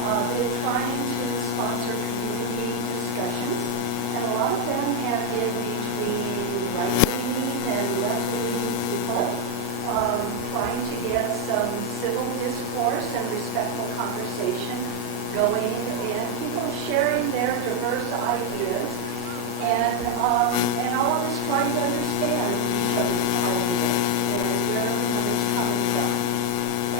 They're trying to sponsor community discussions, and a lot of them have been between right-leaning and left-leaning people, trying to get some civil discourse and respectful conversation going, and people sharing their diverse ideas, and all of us trying to understand each other's ideas and where everyone is coming from.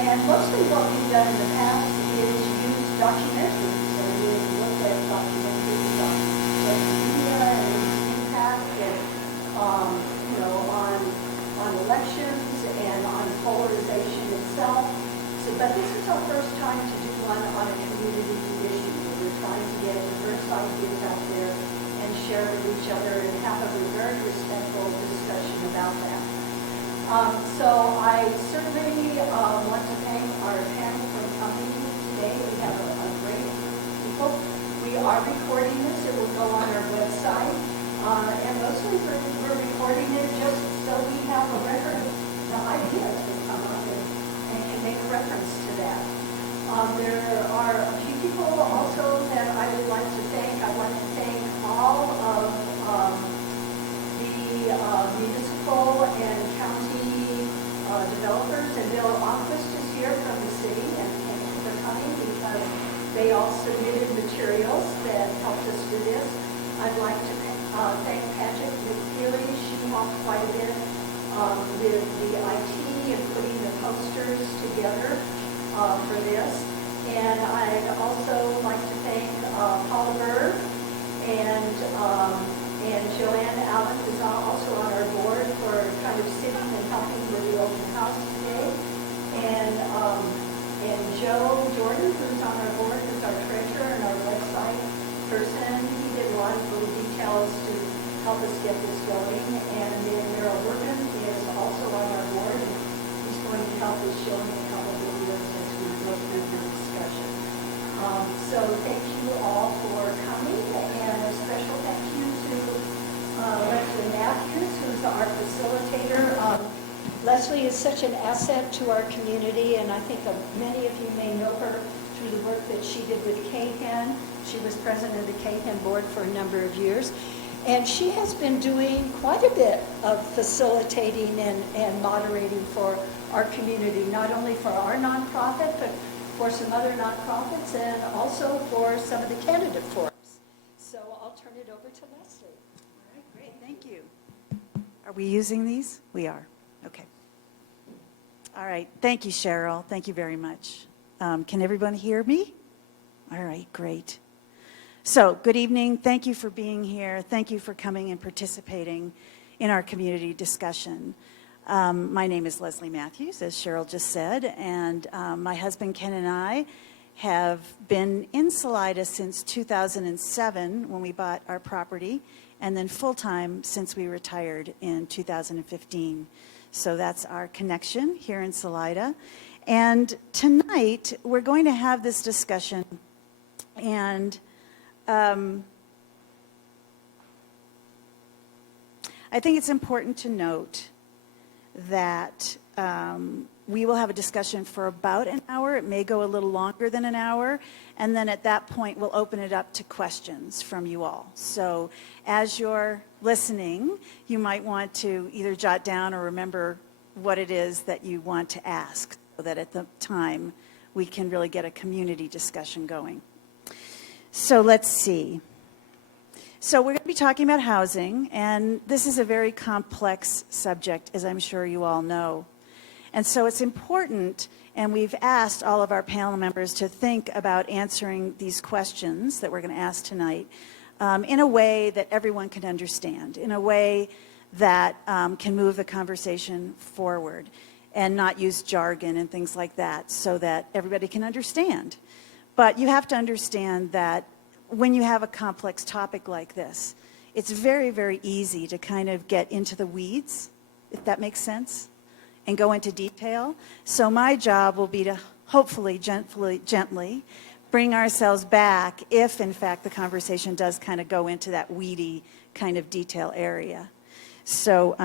And mostly what we've done in the past is use documentaries, and we've looked at documentaries on social media and its impact, and on elections and on polarization itself. But this is our first time to do one on a community issue. We're trying to get diverse ideas out there and share with each other and have a very respectful discussion about that. So I certainly want to thank our panel for coming today. We have a great people. We are recording this. It will go on our website. And mostly we're recording it just so we have a record of the ideas that come up and can make reference to that. There are a few people also that I would like to thank. I want to thank all of the municipal and county developers, and Bill Alquist is here from the city, and thank you for coming because they all submitted materials that helped us with this. I'd like to thank Patrick McFeely. She helped quite a bit with the IT and putting the posters together for this. And I'd also like to thank Paula Berg and Joanne Allen, who's also on our board, for kind of sitting and helping with the open house today. And Joe Jordan, who's on our board, who's our treasurer and our website person. He did a lot of little details to help us get this going. And then Meryl Workman is also on our board, and he's going to help us show me a couple of videos as we go through the discussion. So thank you all for coming, and a special thank you to Leslie Matthews, who's our facilitator. Leslie is such an asset to our community, and I think many of you may know her through the work that she did with KHEN. She was president of the KHEN board for a number of years. And she has been doing quite a bit of facilitating and moderating for our community, not only for our nonprofit, but for some other nonprofits and also for some of the candidate forums. So I'll turn it over to Leslie. All right, great, thank you. Are we using these? We are, okay. All right, thank you, Cheryl. Thank you very much. Can everyone hear me? All right, great. So, good evening. Thank you for being here. Thank you for coming and participating in our community discussion. My name is Leslie Matthews, as Cheryl just said, and my husband Ken and I have been in Salida since 2007 when we bought our property, and then full-time since we retired in 2015. So that's our connection here in Salida. And tonight, we're going to have this discussion, and I think it's important to note that we will have a discussion for about an hour. It may go a little longer than an hour, and then at that point, we'll open it up to questions from you all. So as you're listening, you might want to either jot down or remember what it is that you want to ask, so that at the time, we can really get a community discussion going. So let's see. So we're going to be talking about housing, and this is a very complex subject, as I'm sure you all know. And so it's important, and we've asked all of our panel members to think about answering these questions that we're going to ask tonight in a way that everyone can understand, in a way that can move the conversation forward and not use jargon and things like that so that everybody can understand. But you have to understand that when you have a complex topic like this, it's very, very easy to kind of get into the weeds, if that makes sense, and go into detail. So my job will be to hopefully gently bring ourselves back if, in fact, the conversation does kind of go into that weedy kind of detail area. So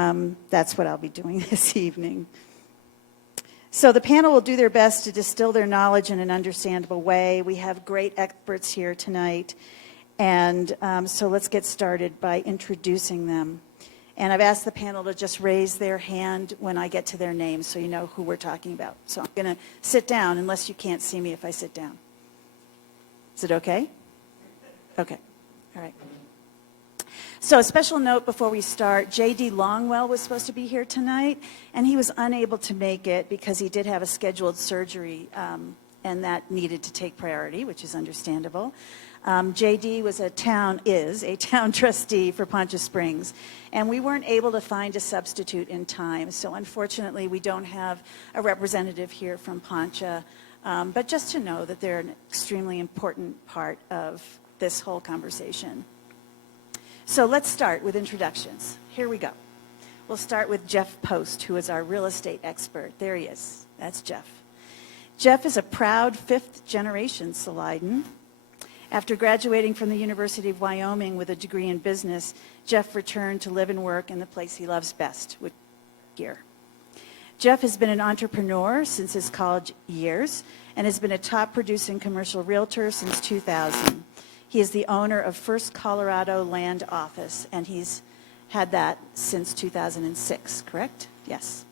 that's what I'll be doing this evening. So the panel will do their best to distill their knowledge in an understandable way. We have great experts here tonight. And so let's get started by introducing them. And I've asked the panel to just raise their hand when I get to their names so you know who we're talking about. So I'm going to sit down unless you can't see me if I sit down. Is it okay? Okay. All right. So a special note before we start, J.D. Longwell was supposed to be here tonight, and he was unable to make it because he did have a scheduled surgery, and that needed to take priority, which is understandable. J.D. is a town trustee for Poncha Springs, and we weren't able to find a substitute in time, so unfortunately we don't have a representative here from Poncha, but just to know that they're an extremely important part of this whole conversation. So let's start with introductions. Here we go. We'll start with Jeff Post, who is our real estate expert. There he is. That's Jeff. Jeff is a proud fifth-generation Salidan. After graduating from the University of Wyoming with a degree in business, Jeff returned to live and work in the place he loves best, which is here. Jeff has been an entrepreneur since his college years and has been a top-producing commercial realtor since 2000. He is the owner of First Colorado Land Office, and he's had that since 2006, correct? Yes.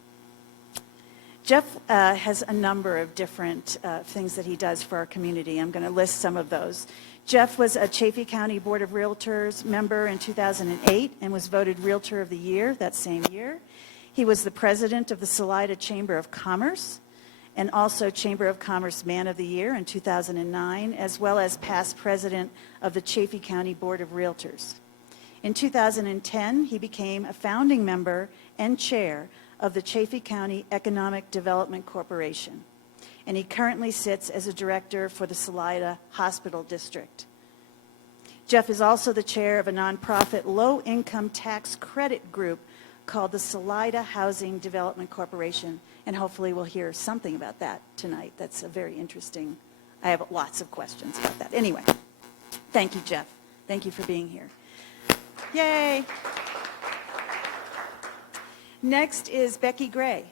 Jeff has a number of different things that he does for our community. I'm going to list some of those. Jeff was a Chaffee County Board of Realtors member in 2008 and was voted Realtor of the Year that same year. He was the president of the Salida Chamber of Commerce and also Chamber of Commerce Man of the Year in 2009, as well as past president of the Chaffee County Board of Realtors. In 2010, he became a founding member and chair of the Chaffee County Economic Development Corporation, and he currently sits as a director for the Salida Hospital District. Jeff is also the chair of a nonprofit low-income tax credit group called the Chaffee Housing Development Corporation, and hopefully we'll hear something about that tonight. That's a very interesting, I have lots of questions about that. Anyway, thank you, Jeff. Thank you for being here. Yay! Next is Becky Gray.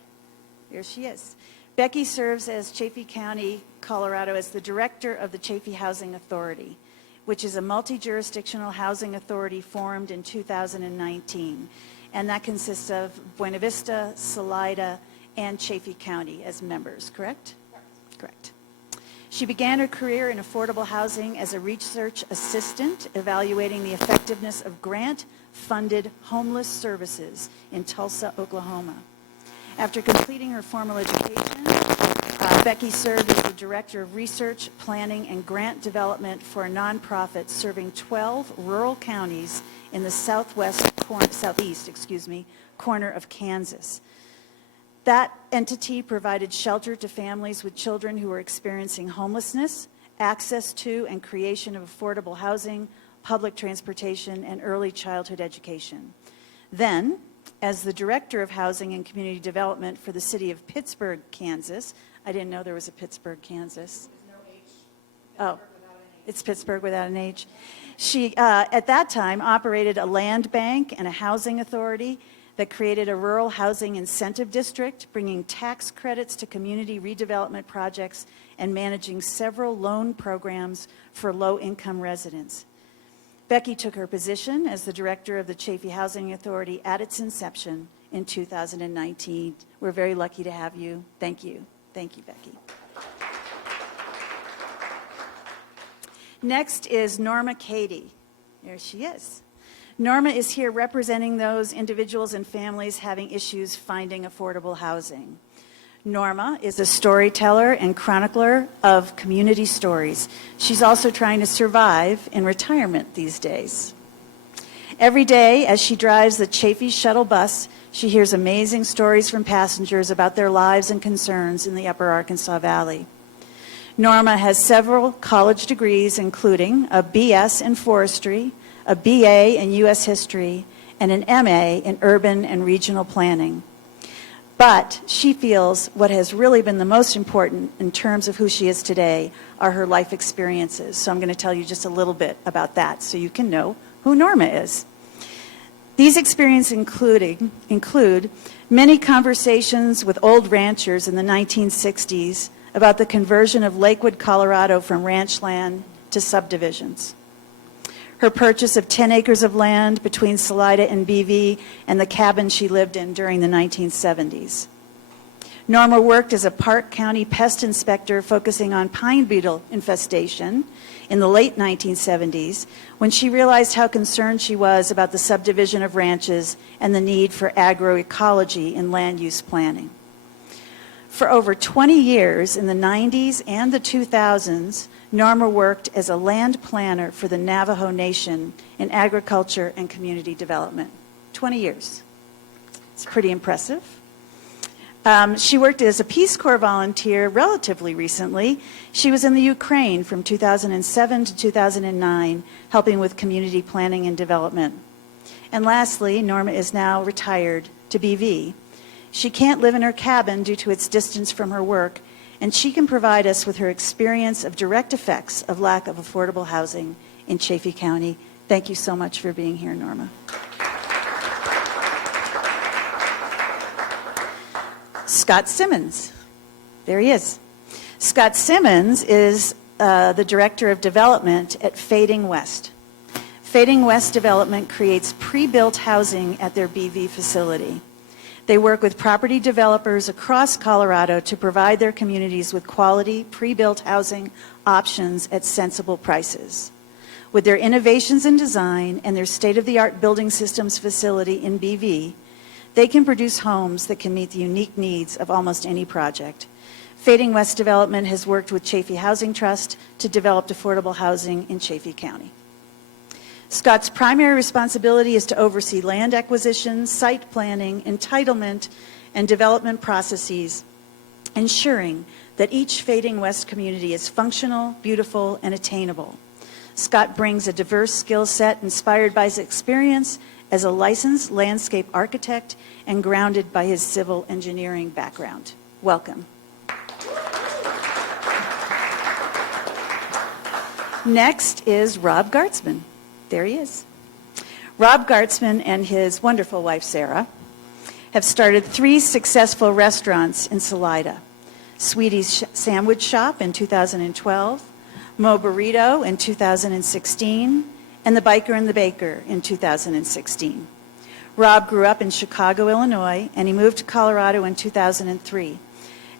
Here she is. Becky serves as Chaffee County, Colorado, as the director of the Chaffee Housing Authority, which is a multi-jurisdictional housing authority formed in 2019. And that consists of Buena Vista, Salida, and Chaffee County as members, correct? Correct. She began her career in affordable housing as a research assistant, evaluating the effectiveness of grant-funded homeless services in Tulsa, Oklahoma. After completing her formal education, Becky served as the director of research, planning, and grant development for a nonprofit serving 12 rural counties in the southeast corner of Kansas. That entity provided shelter to families with children who were experiencing homelessness, access to and creation of affordable housing, public transportation, and early childhood education. Then, as the director of housing and community development for the city of Pittsburgh, Kansas, I didn't know there was a Pittsburgh, Kansas. There's no H. Oh, it's Pittsburgh without an H. She, at that time, operated a land bank and a housing authority that created a rural housing incentive district, bringing tax credits to community redevelopment projects and managing several loan programs for low-income residents. Becky took her position as the director of the Chaffee Housing Authority at its inception in 2019. We're very lucky to have you. Thank you. Thank you, Becky. Next is Norma Cady. There she is. Norma is here representing those individuals and families having issues finding affordable housing. Norma is a storyteller and chronicler of community stories. She's also trying to survive in retirement these days. Every day, as she drives the Chaffee shuttle bus, she hears amazing stories from passengers about their lives and concerns in the Upper Arkansas Valley. Norma has several college degrees, including a BS in forestry, a BA in U.S. history, and an MA in urban and regional planning. But she feels what has really been the most important in terms of who she is today are her life experiences. So I'm going to tell you just a little bit about that so you can know who Norma is. These experiences include many conversations with old ranchers in the 1960s about the conversion of Lakewood, Colorado from ranch land to subdivisions. Her purchase of 10 acres of land between Salida and BV and the cabin she lived in during the 1970s. Norma worked as a Park County pest inspector focusing on pine beetle infestation in the late 1970s when she realized how concerned she was about the subdivision of ranches and the need for agroecology in land use planning. For over 20 years in the 90s and the 2000s, Norma worked as a land planner for the Navajo Nation in agriculture and community development. 20 years. It's pretty impressive. She worked as a Peace Corps volunteer relatively recently. She was in the Ukraine from 2007 to 2009, helping with community planning and development. And lastly, Norma is now retired to BV. She can't live in her cabin due to its distance from her work, and she can provide us with her experience of direct effects of lack of affordable housing in Chaffee County. Thank you so much for being here, Norma. Scott Simmons. There he is. Scott Simmons is the Director of Development at Fading West. Fading West Development creates pre-built housing at their BV facility. They work with property developers across Colorado to provide their communities with quality pre-built housing options at sensible prices. With their innovations in design and their state-of-the-art building systems facility in BV, they can produce homes that can meet the unique needs of almost any project. Fading West Development has worked with Chaffee Housing Trust to develop affordable housing in Chaffee County. Scott's primary responsibility is to oversee land acquisition, site planning, entitlement, and development processes, ensuring that each Fading West community is functional, beautiful, and attainable. Scott brings a diverse skill set inspired by his experience as a licensed landscape architect and grounded by his civil engineering background. Welcome. Next is Rob Gartzman. There he is. Rob Gartzman and his wonderful wife, Sarah, have started 3 successful restaurants in Salida. Sweetie's Sandwich Shop in 2012, Mo Burrito in 2016, and The Biker and the Baker in 2016. Rob grew up in Chicago, Illinois, and he moved to Colorado in 2003.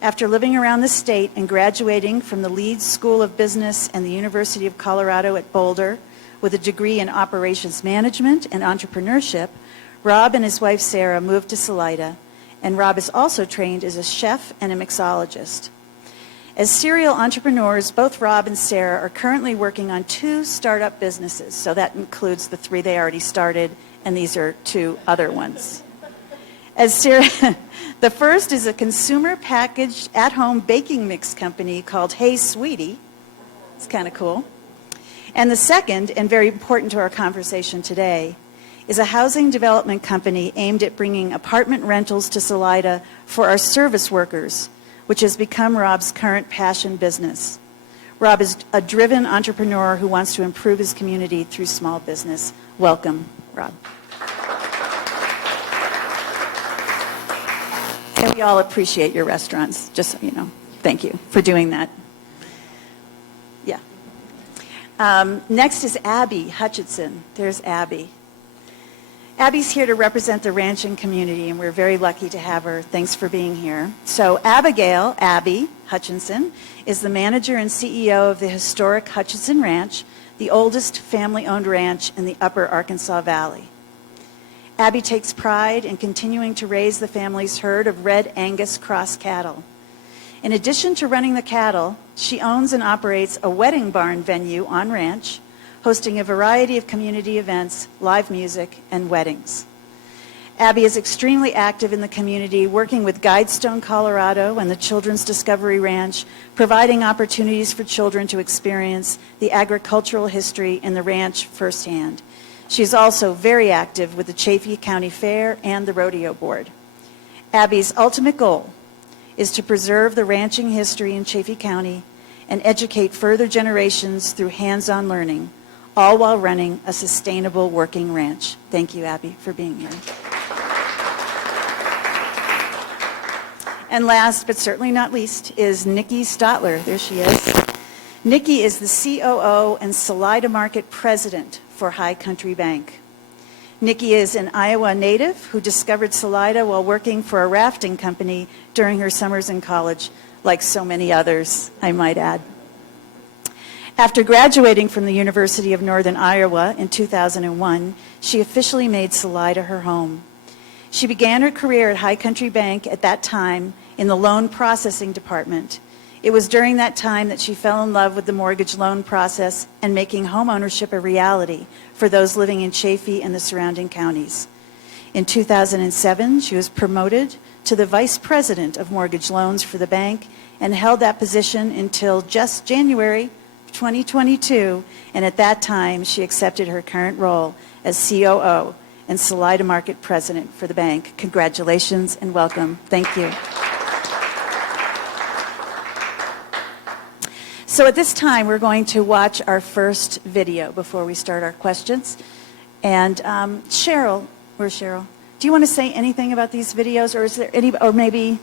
After living around the state and graduating from the Leeds School of Business and the University of Colorado at Boulder with a degree in operations management and entrepreneurship, Rob and his wife Sarah moved to Salida, and Rob is also trained as a chef and a mixologist. As serial entrepreneurs, both Rob and Sarah are currently working on 2 startup businesses, so that includes the 3 they already started, and these are 2 other ones. As Sarah, the first is a consumer packaged at-home baking mix company called Hey Sweetie. It's kind of cool. And the second, and very important to our conversation today, is a housing development company aimed at bringing apartment rentals to Salida for our service workers, which has become Rob's current passion business. Rob is a driven entrepreneur who wants to improve his community through small business. Welcome, Rob. And we all appreciate your restaurants, just so you know. Thank you for doing that. Yeah. Next is Abby Hutchinson. There's Abby. Abby's here to represent the ranching community, and we're very lucky to have her. Thanks for being here. So Abby Hutchinson, is the manager and CEO of the historic Hutchinson Ranch, the oldest family-owned ranch in the upper Arkansas Valley. Abby takes pride in continuing to raise the family's herd of red Angus cross cattle. In addition to running the cattle, she owns and operates a wedding barn venue on ranch, hosting a variety of community events, live music, and weddings. Abby is extremely active in the community, working with Guidestone, Colorado, and the Children's Discovery Ranch, providing opportunities for children to experience the agricultural history in the ranch firsthand. She's also very active with the Chaffee County Fair and the Rodeo Board. Abby's ultimate goal is to preserve the ranching history in Chaffee County and educate further generations through hands-on learning, all while running a sustainable working ranch. Thank you, Abby, for being here. And last, but certainly not least, is Nikki Stotler. There she is. Nikki is the COO and Salida Market President for High Country Bank. Nikki is an Iowa native who discovered Salida while working for a rafting company during her summers in college, like so many others, I might add. After graduating from the University of Northern Iowa in 2001, she officially made Salida her home. She began her career at High Country Bank at that time in the loan processing department. It was during that time that she fell in love with the mortgage loan process and making home ownership a reality for those living in Chaffee and the surrounding counties. In 2007, she was promoted to the Vice President of Mortgage Loans for the bank and held that position until just January 2022, and at that time, she accepted her current role as COO and Salida Market President for the bank. Congratulations and welcome. Thank you. So at this time, we're going to watch our first video before we start our questions. And Cheryl, where's Cheryl? Do you want to say anything about these videos, or is there any, or maybe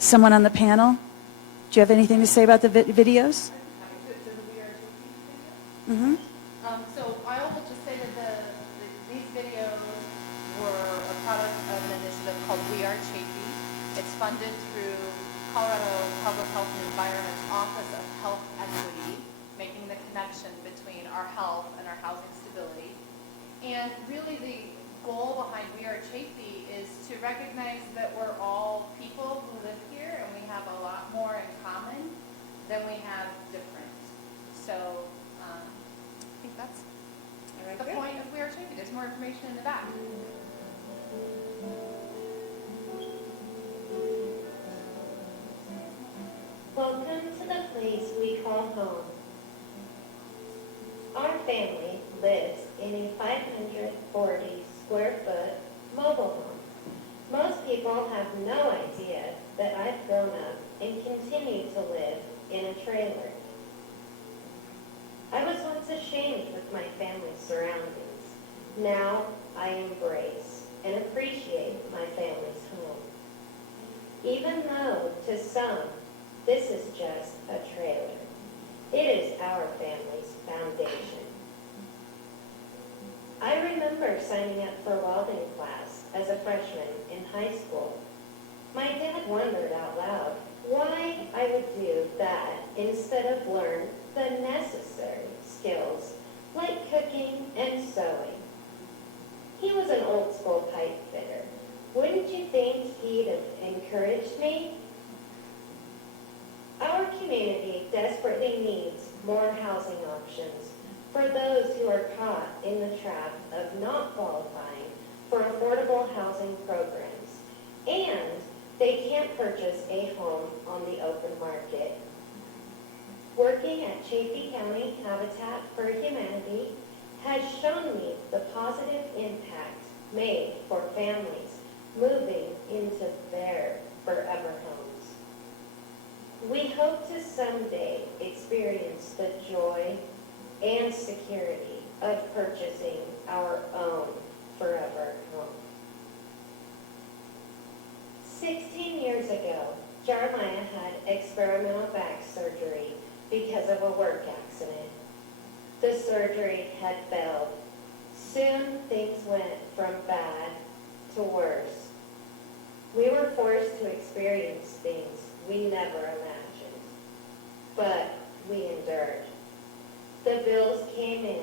someone on the panel? Do you have anything to say about the videos? Mm-hmm. So I will just say that these videos were a product of an initiative called We Are Chaffee. It's funded through Colorado Public Health and Environment's Office of Health Equity, making the connection between our health and our housing stability. And really the goal behind We Are Chaffee is to recognize that we're all people who live here and we have a lot more in common than we have different. So I think that's the point of We Are Chaffee. There's more information in the back. Welcome to the place we call home. Our family lives in a 540 square foot mobile home. Most people have no idea that I've grown up and continue to live in a trailer. I was once ashamed with my family's surroundings. Now I embrace and appreciate my family's home. Even though to some this is just a trailer, it is our family's foundation. I remember signing up for welding class as a freshman in high school. My dad wondered out loud why I would do that instead of learn the necessary skills like cooking and sewing. He was an old school pipe fitter. Wouldn't you think he'd have encouraged me? Our community desperately needs more housing options for those who are caught in the trap of not qualifying for affordable housing programs, and they can't purchase a home on the open market. Working at Chaffee County Habitat for Humanity has shown me the positive impact made for families moving into their forever homes. We hope to someday experience the joy and security of purchasing our own forever home. 16 years ago, Jeremiah had experimental back surgery because of a work accident. The surgery had failed. Soon things went from bad to worse. We were forced to experience things we never imagined, but we endured. The bills came in,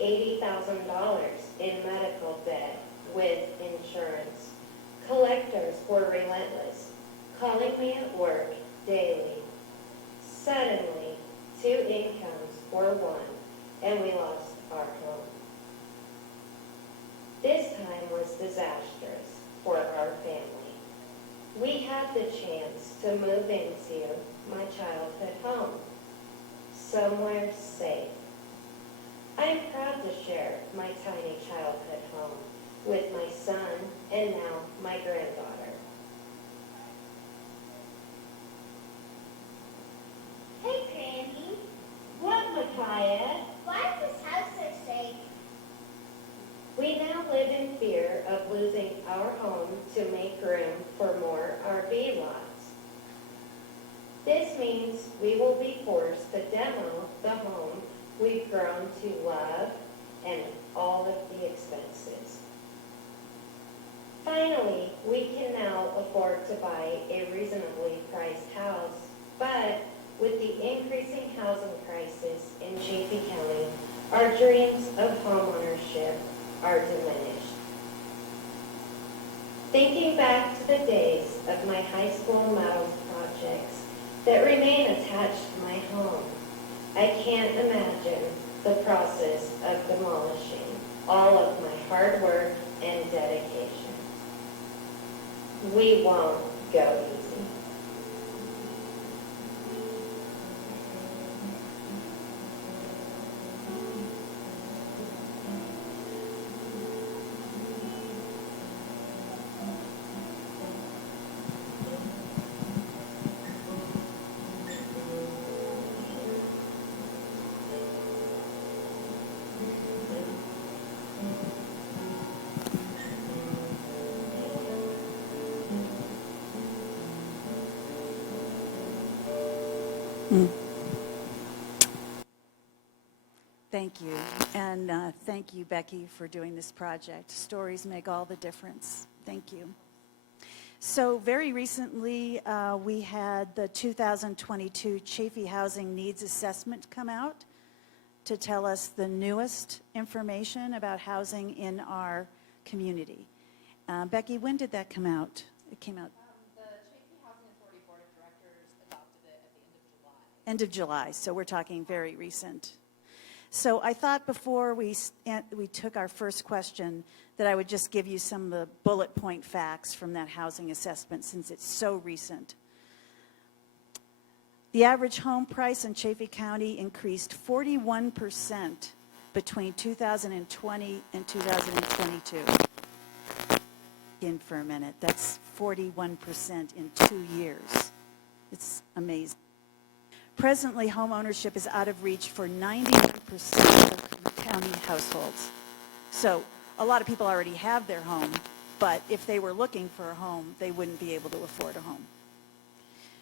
$80,000 in medical debt with insurance. Collectors were relentless, calling me at work daily. Suddenly, 2 incomes were one, and we lost our home. This time was disastrous for our family. We had the chance to move into my childhood home, somewhere safe. I am proud to share my tiny childhood home with my son and now my granddaughter. Hey, Granny. What, Micaiah? Why is this house We now live in fear of losing our home to make room for more RV lots. This means we will be forced to demo the home we've grown to love and all of the expenses. Finally, we can now afford to buy a reasonably priced house, but with the increasing housing crisis in Chaffee County, our dreams of homeownership are diminished. Thinking back to the days of my high school metals projects that remain attached to my home, I can't imagine the process of demolishing all of my hard work and dedication. We won't go easy. Thank you. And thank you, Becky, for doing this project. Stories make all the difference. Thank you. So very recently, we had the 2022 Chaffee Housing Needs Assessment come out to tell us the newest information about housing in our community. Becky, when did that come out? It came out The Chaffee Housing Authority Board of Directors adopted it at the end of July. end of July, so we're talking very recent. So I thought before we took our first question that I would just give you some of the bullet point facts from that housing assessment since it's so recent. The average home price in Chaffee County increased 41% between 2020 and 2022. In for a minute, that's 41% in 2 years. It's amazing. Presently, home ownership is out of reach for 91% of county households. So a lot of people already have their home, but if they were looking for a home, they wouldn't be able to afford a home.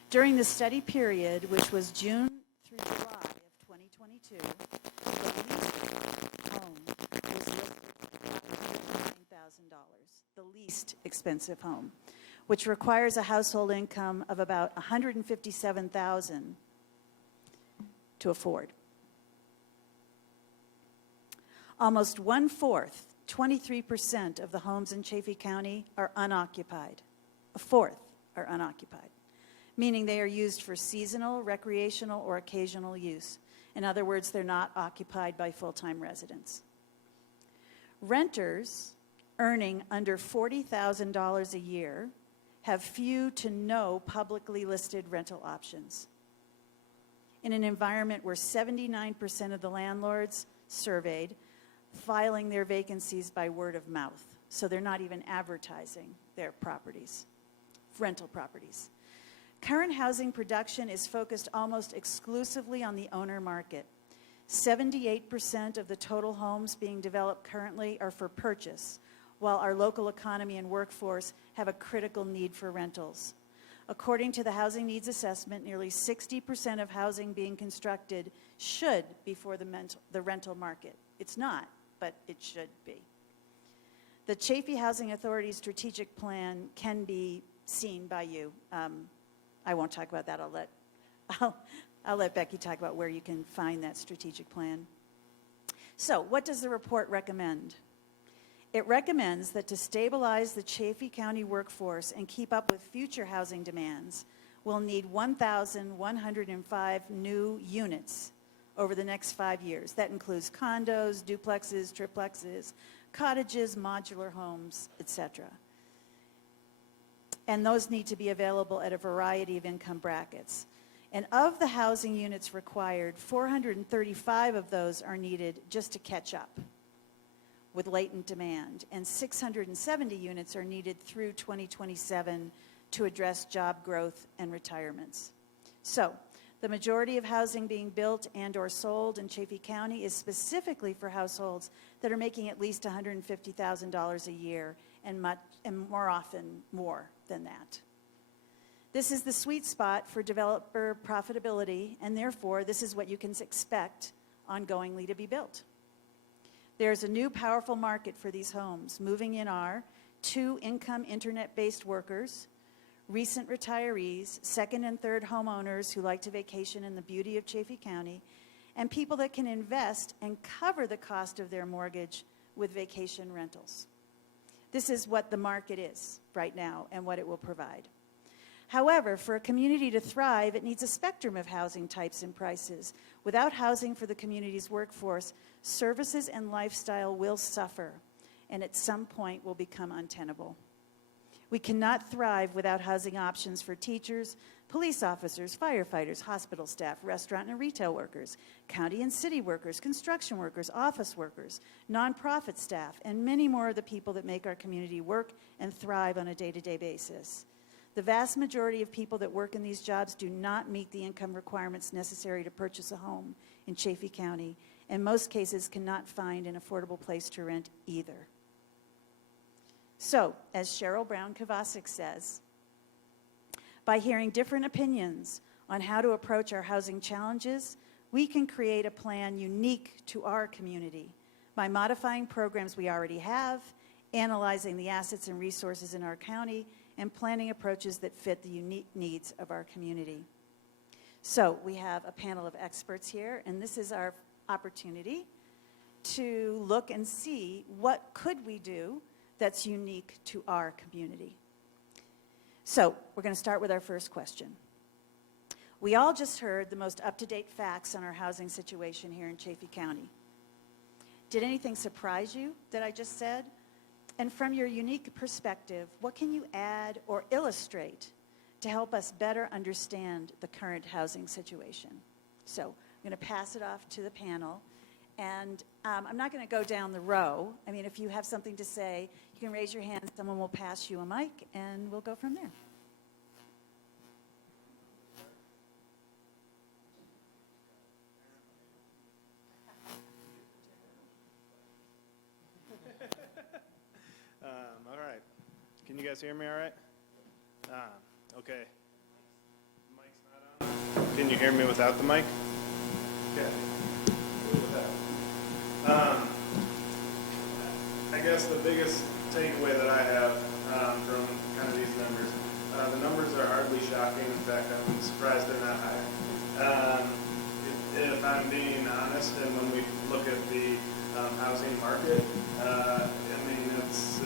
During the study period, which was June through July of 2022, the least home was listed at $109,000, the least expensive home, which requires a household income of about $157,000 to afford. Almost 1/4, 23% of the homes in Chaffee County are unoccupied. A fourth are unoccupied, meaning they are used for seasonal, recreational, or occasional use. In other words, they're not occupied by full-time residents. Renters earning under $40,000 a year have few to no publicly listed rental options. In an environment where 79% of the landlords surveyed filing their vacancies by word of mouth. So they're not even advertising their properties, rental properties. Current housing production is focused almost exclusively on the owner market. 78% of the total homes being developed currently are for purchase, while our local economy and workforce have a critical need for rentals. According to the Housing Needs Assessment, nearly 60% of housing being constructed should be for the rental market. It's not, but it should be. The Chaffee Housing Authority strategic plan can be seen by you. I won't talk about that. I'll let Becky talk about where you can find that strategic plan. So, what does the report recommend? It recommends that to stabilize the Chaffee County workforce and keep up with future housing demands, we'll need 1,105 new units over the next 5 years. That includes condos, duplexes, triplexes, cottages, modular homes, etc. And those need to be available at a variety of income brackets. And of the housing units required, 435 of those are needed just to catch up with latent demand, and 670 units are needed through 2027 to address job growth and retirements. So, The majority of housing being built and or sold in Chaffee County is specifically for households that are making at least $150,000 a year and more often more than that. This is the sweet spot for developer profitability, and therefore this is what you can expect ongoingly to be built. There's a new powerful market for these homes. Moving in are two-income internet-based workers, recent retirees, second and third homeowners who like to vacation in the beauty of Chaffee County, and people that can invest and cover the cost of their mortgage with vacation rentals. This is what the market is right now and what it will provide. However, for a community to thrive, it needs a spectrum of housing types and prices. Without housing for the community's workforce, services and lifestyle will suffer, and at some point will become untenable. We cannot thrive without housing options for teachers, police officers, firefighters, hospital staff, restaurant and retail workers, county and city workers, construction workers, office workers, nonprofit staff, and many more of the people that make our community work and thrive on a day-to-day basis. The vast majority of people that work in these jobs do not meet the income requirements necessary to purchase a home in Chaffee County, and most cases cannot find an affordable place to rent either. So, as Cheryl Brown Kovacic says, by hearing different opinions on how to approach our housing challenges, we can create a plan unique to our community by modifying programs we already have, analyzing the assets and resources in our county, and planning approaches that fit the unique needs of our community. So we have a panel of experts here, and this is our opportunity to look and see what could we do that's unique to our community. So we're going to start with our first question. We all just heard the most up-to-date facts on our housing situation here in Chaffee County. Did anything surprise you that I just said? And from your unique perspective, what can you add or illustrate to help us better understand the current housing situation? So I'm going to pass it off to the panel. And I'm not going to go down the row. I mean, if you have something to say, you can raise your hand. Someone will pass you a mic, and we'll go from there. All right. Can you guys hear me all right? Okay. Mic's not on. Can you hear me without the mic? Okay. I guess the biggest takeaway that I have from kind of these numbers, the numbers are hardly shocking. In fact, I'm surprised they're not higher. If I'm being honest, and when we look at the housing market, I mean, it's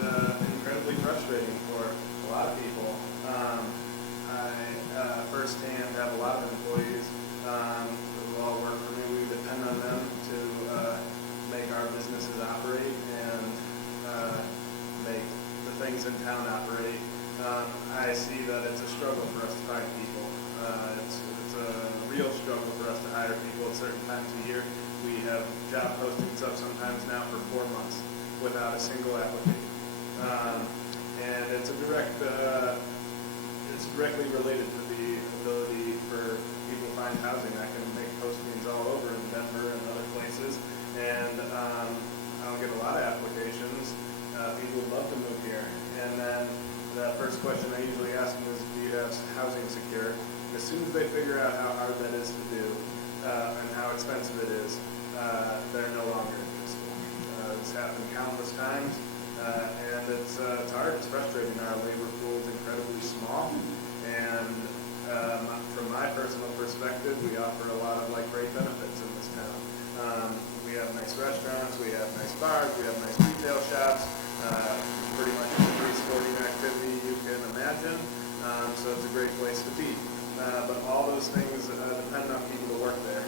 incredibly frustrating for a lot of people. I firsthand have a lot of employees who all work for me. We depend on them to make our businesses operate and make the things in town operate. I see that it's a struggle for us to find people. It's a real struggle for us to hire people at certain times of year. We have job postings up sometimes now for 4 months without a single applicant. And it's it's directly related to the ability for people to find housing. I can make postings all over in Denver and other places, and I'll get a lot of applications. People would love to move here. And then the first question I usually ask them is, do you have housing secure? As soon as they figure out how hard that is to do and how expensive it is, they're no longer interested. It's happened countless times, and it's hard. It's frustrating. Our labor pool is incredibly small, and from my personal perspective, we offer a lot of great benefits in this town. We have nice restaurants, we have nice bars, we have nice retail shops, pretty much every sporting activity you can imagine. So it's a great place to be. But all those things depend on people to work there.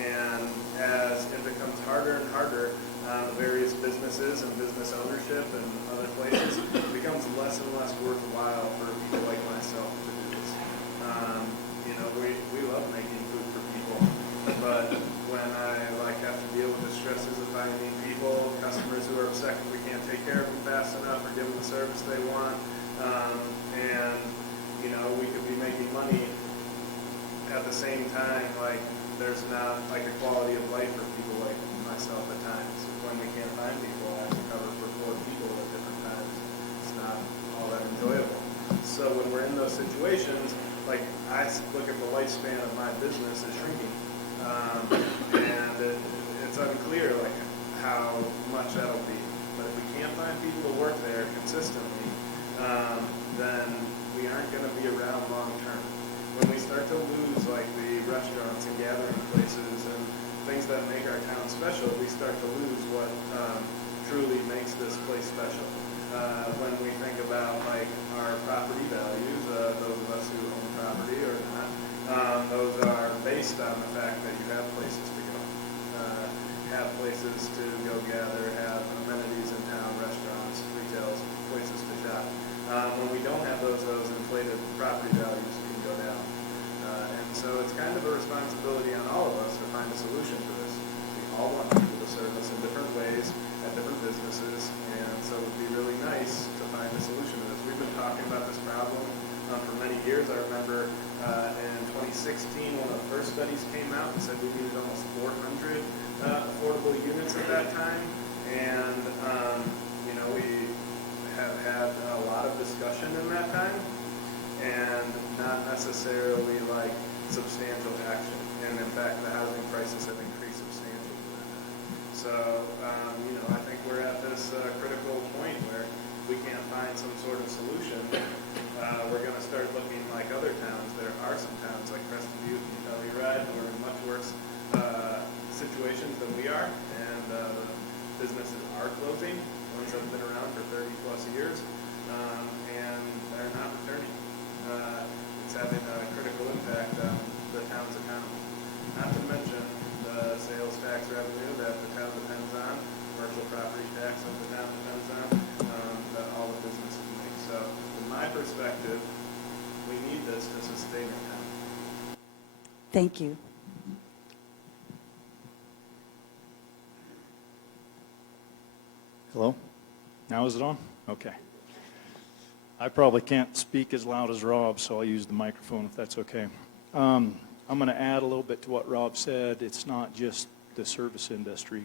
And as it becomes harder and harder, various businesses and business ownership and other places, it becomes less and less worthwhile for people like myself to do this. We love making food for people, but when I have to deal with the stresses of finding people, customers who are upset if we can't take care of them fast enough or give them the service they want, and we could be making money at the same time, like, there's not like a quality of life for people like myself at times. When we can't find people, I have to cover for 4 people at different times. It's not all that enjoyable. So when we're in those situations, like, I look at the lifespan of my business is shrinking. And it's unclear, like, how much that'll be. But if we can't find people to work there consistently, then we aren't going to be around long term. When we start to lose, like, the restaurants and gathering places and things that make our town special, we start to lose what truly makes this place special. When we think about, like, our property values, those of us who own property or not, those are based on the fact that you have places to go, have places to go gather, have amenities in town, restaurants, retails, places to shop. When we don't have those inflated property values can go down. And so it's kind of a responsibility on all of us to find a solution to this. We all want people to serve us in different ways at different businesses, and so it would be really nice to find a solution to this. We've been talking about this problem for many years. I remember in 2016, one of the first studies came out and said we needed almost 400 affordable units at that time, and we have had a lot of discussion in that time, and not necessarily like substantial action. And in fact, the housing prices have increased substantially in that time. So, I think we're at this critical point where we can't find some sort of solution. We're going to start looking like other towns. There are some towns like Crested Butte and Telluride who are in much worse situations than we are, and the businesses are closing. Ones that have been around for 30 plus years, and they're not returning. It's having a critical impact on the town's economy. Not to mention the sales tax revenue that the town depends on, commercial property tax that the town depends on, that all the businesses make. So, from my perspective, we need this to sustain our town. Thank you. Hello? Now is it on? Okay. I probably can't speak as loud as Rob, so I'll use the microphone if that's okay. I'm going to add a little bit to what Rob said. It's not just the service industry.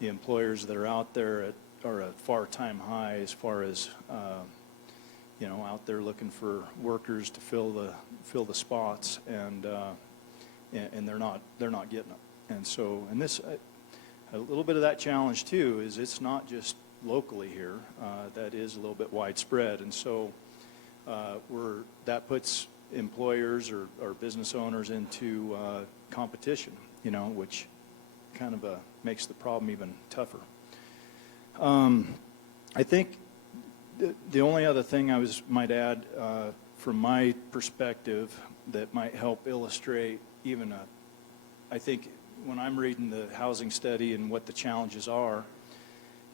The employers that are out there are at far time high as far as out there looking for workers to fill the spots, and they're not getting them. And so, this. A little bit of that challenge, too, is it's not just locally here. That is a little bit widespread. And so that puts employers or business owners into competition, which kind of makes the problem even tougher. I think the only other thing I might add from my perspective that might help illustrate even I think when I'm reading the housing study and what the challenges are,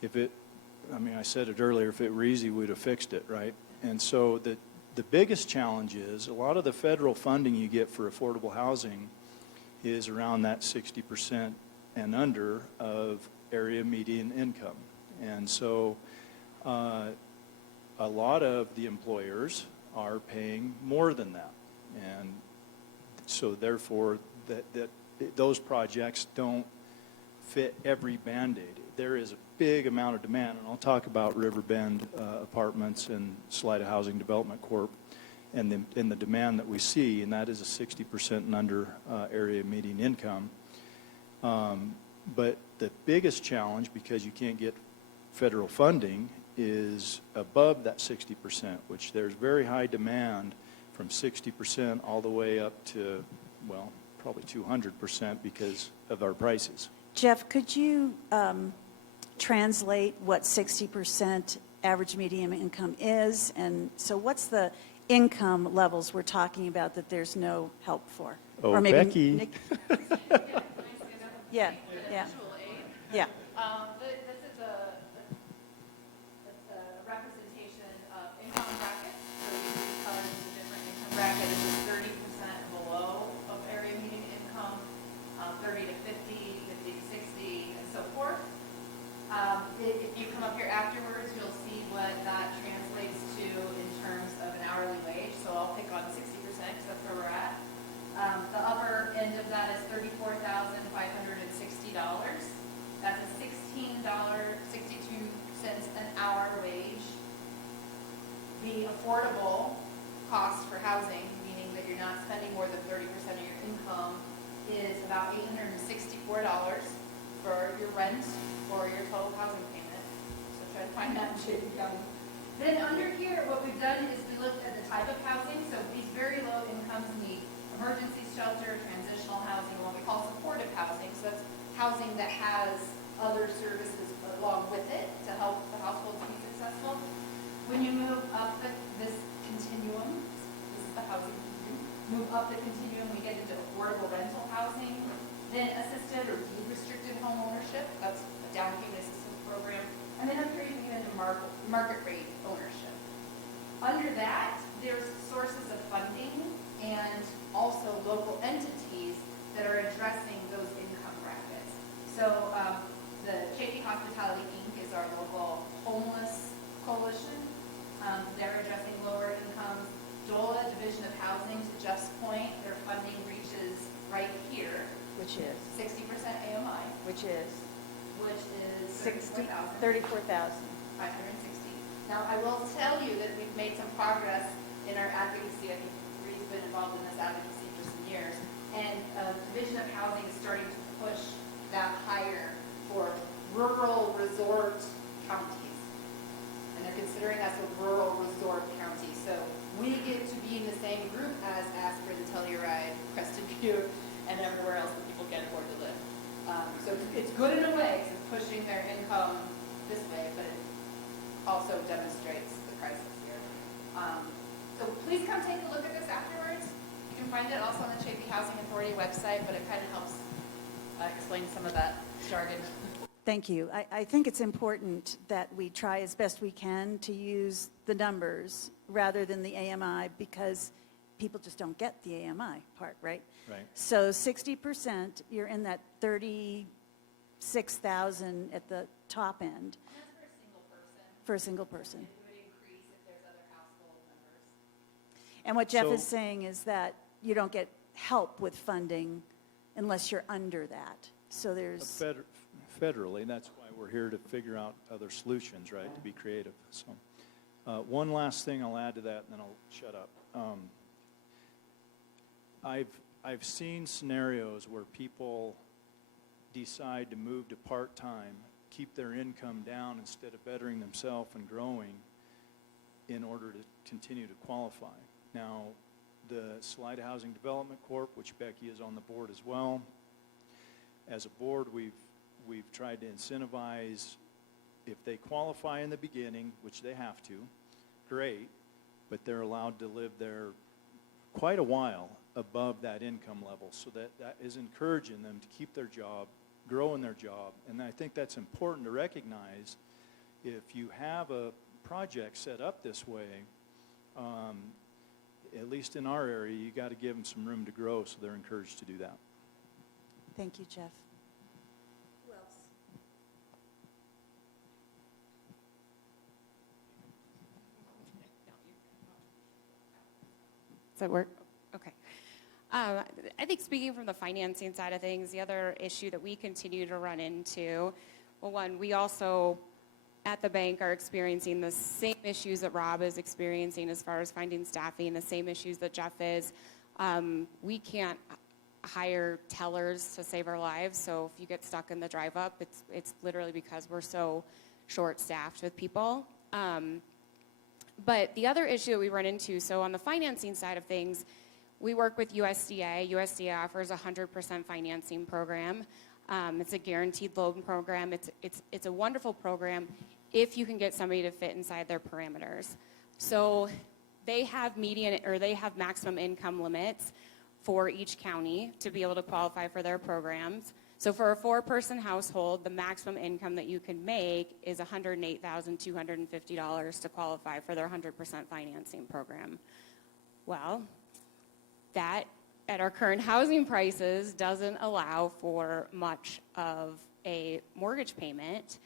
I said it earlier, if it were easy, we'd have fixed it, right? And so the biggest challenge is a lot of the federal funding you get for affordable housing is around that 60% and under of area median income. And so a lot of the employers are paying more than that. And so therefore that those projects don't fit every Band-Aid. There is a big amount of demand, and I'll talk about Riverbend Apartments and Salida Housing Development Corp. and the demand that we see, and that is a 60% and under area median income. But the biggest challenge, because you can't get federal funding, is above that 60%, which there's very high demand from 60% all the way up to, well, probably 200% because of our prices. Jeff, could you translate what 60% average median income is? And so what's the income levels we're talking about that there's no help for? Oh, or maybe Becky. Nick? Yeah, yeah. Yeah. This is a representation of income brackets. So usually colors is a different income bracket. This is 30% below of area median income, 30 to 50, 50 to 60, and so forth. If you come up here afterwards, you'll see what that translates to in terms of an hourly wage. So I'll pick on 60% because that's where we're at. the affordable cost for housing, meaning that you're not spending more than 30% of your income, is about $864 for your rent or your total housing payment. So try to find that in Chaffee County. Then under here, what we've done is we looked at the type of housing. So these very low incomes need emergency shelter, transitional housing, what we call supportive housing. So that's housing that has other services along with it to help the household be successful. When you move up this continuum, this is the housing continuum, move up the continuum, we get into affordable rental housing, then assisted or deed-restricted home ownership, that's a down payment assistance program, and then up here you can get into market rate ownership. Under that, there's sources of funding and also local entities that are addressing those income brackets. So the Chaffee Hospitality Inc. is our local homeless coalition. They're addressing lower incomes. DOLA, Division of Housing, to Jeff's point, their funding reaches right here. Which is? 60% AMI, Which is? which is 34,000. 560. Now, I will tell you that we've made some progress in our advocacy. I think Reed's been involved in this advocacy for some years. And Division of Housing is starting to push that higher for rural resort counties. And they're considering us a rural resort county. So we get to be in the same group as Aspen, Telluride, Crested Butte, and everywhere else that people can't afford to live. So it's good in a way, because it's pushing their income this way, but it also demonstrates the crisis here. So please come take a look at this afterwards. You can find it also on the Chaffee Housing Authority website, but it kind of helps explain some of that jargon. Thank you. I think it's important that we try as best we can to use the numbers rather than the AMI, because people just don't get the AMI part, right? Right. So 60%, you're in that 36,000 at the top end. And that's for a single person. For a single person. It would increase if there's other household members. And what Jeff So- is saying is that you don't get help with funding unless you're under that. So there's... Federally, that's why we're here to figure out other solutions, right, to be creative. So, one last thing I'll add to that, and then I'll shut up. I've seen scenarios where people decide to move to part-time, keep their income down instead of bettering themselves and growing in order to continue to qualify. Now, the Salida Housing Development Corp., which Becky is on the board as well, as a board, we've tried to incentivize, if they qualify in the beginning, which they have to, great, but they're allowed to live there quite a while above that income level, so that is encouraging them to keep their job, grow in their job. And I think that's important to recognize. If you have a project set up this way, at least in our area, you got to give them some room to grow, so they're encouraged to do that. Thank you, Jeff. Who else? Does that work? Okay. I think speaking from the financing side of things, the other issue that we continue to run into, well, one, we also at the bank are experiencing the same issues that Rob is experiencing as far as finding staffing, the same issues that Jeff is. We can't hire tellers to save our lives, so if you get stuck in the drive up, it's literally because we're so short-staffed with people. But the other issue that we run into, so on the financing side of things, we work with USDA. USDA offers a 100% financing program. It's a guaranteed loan program. It's a wonderful program if you can get somebody to fit inside their parameters. So they have maximum income limits for each county to be able to qualify for their programs. So for a 4-person household, the maximum income that you can make is $108,250 to qualify for their 100% financing program. Well, that at our current housing prices doesn't allow for much of a mortgage payment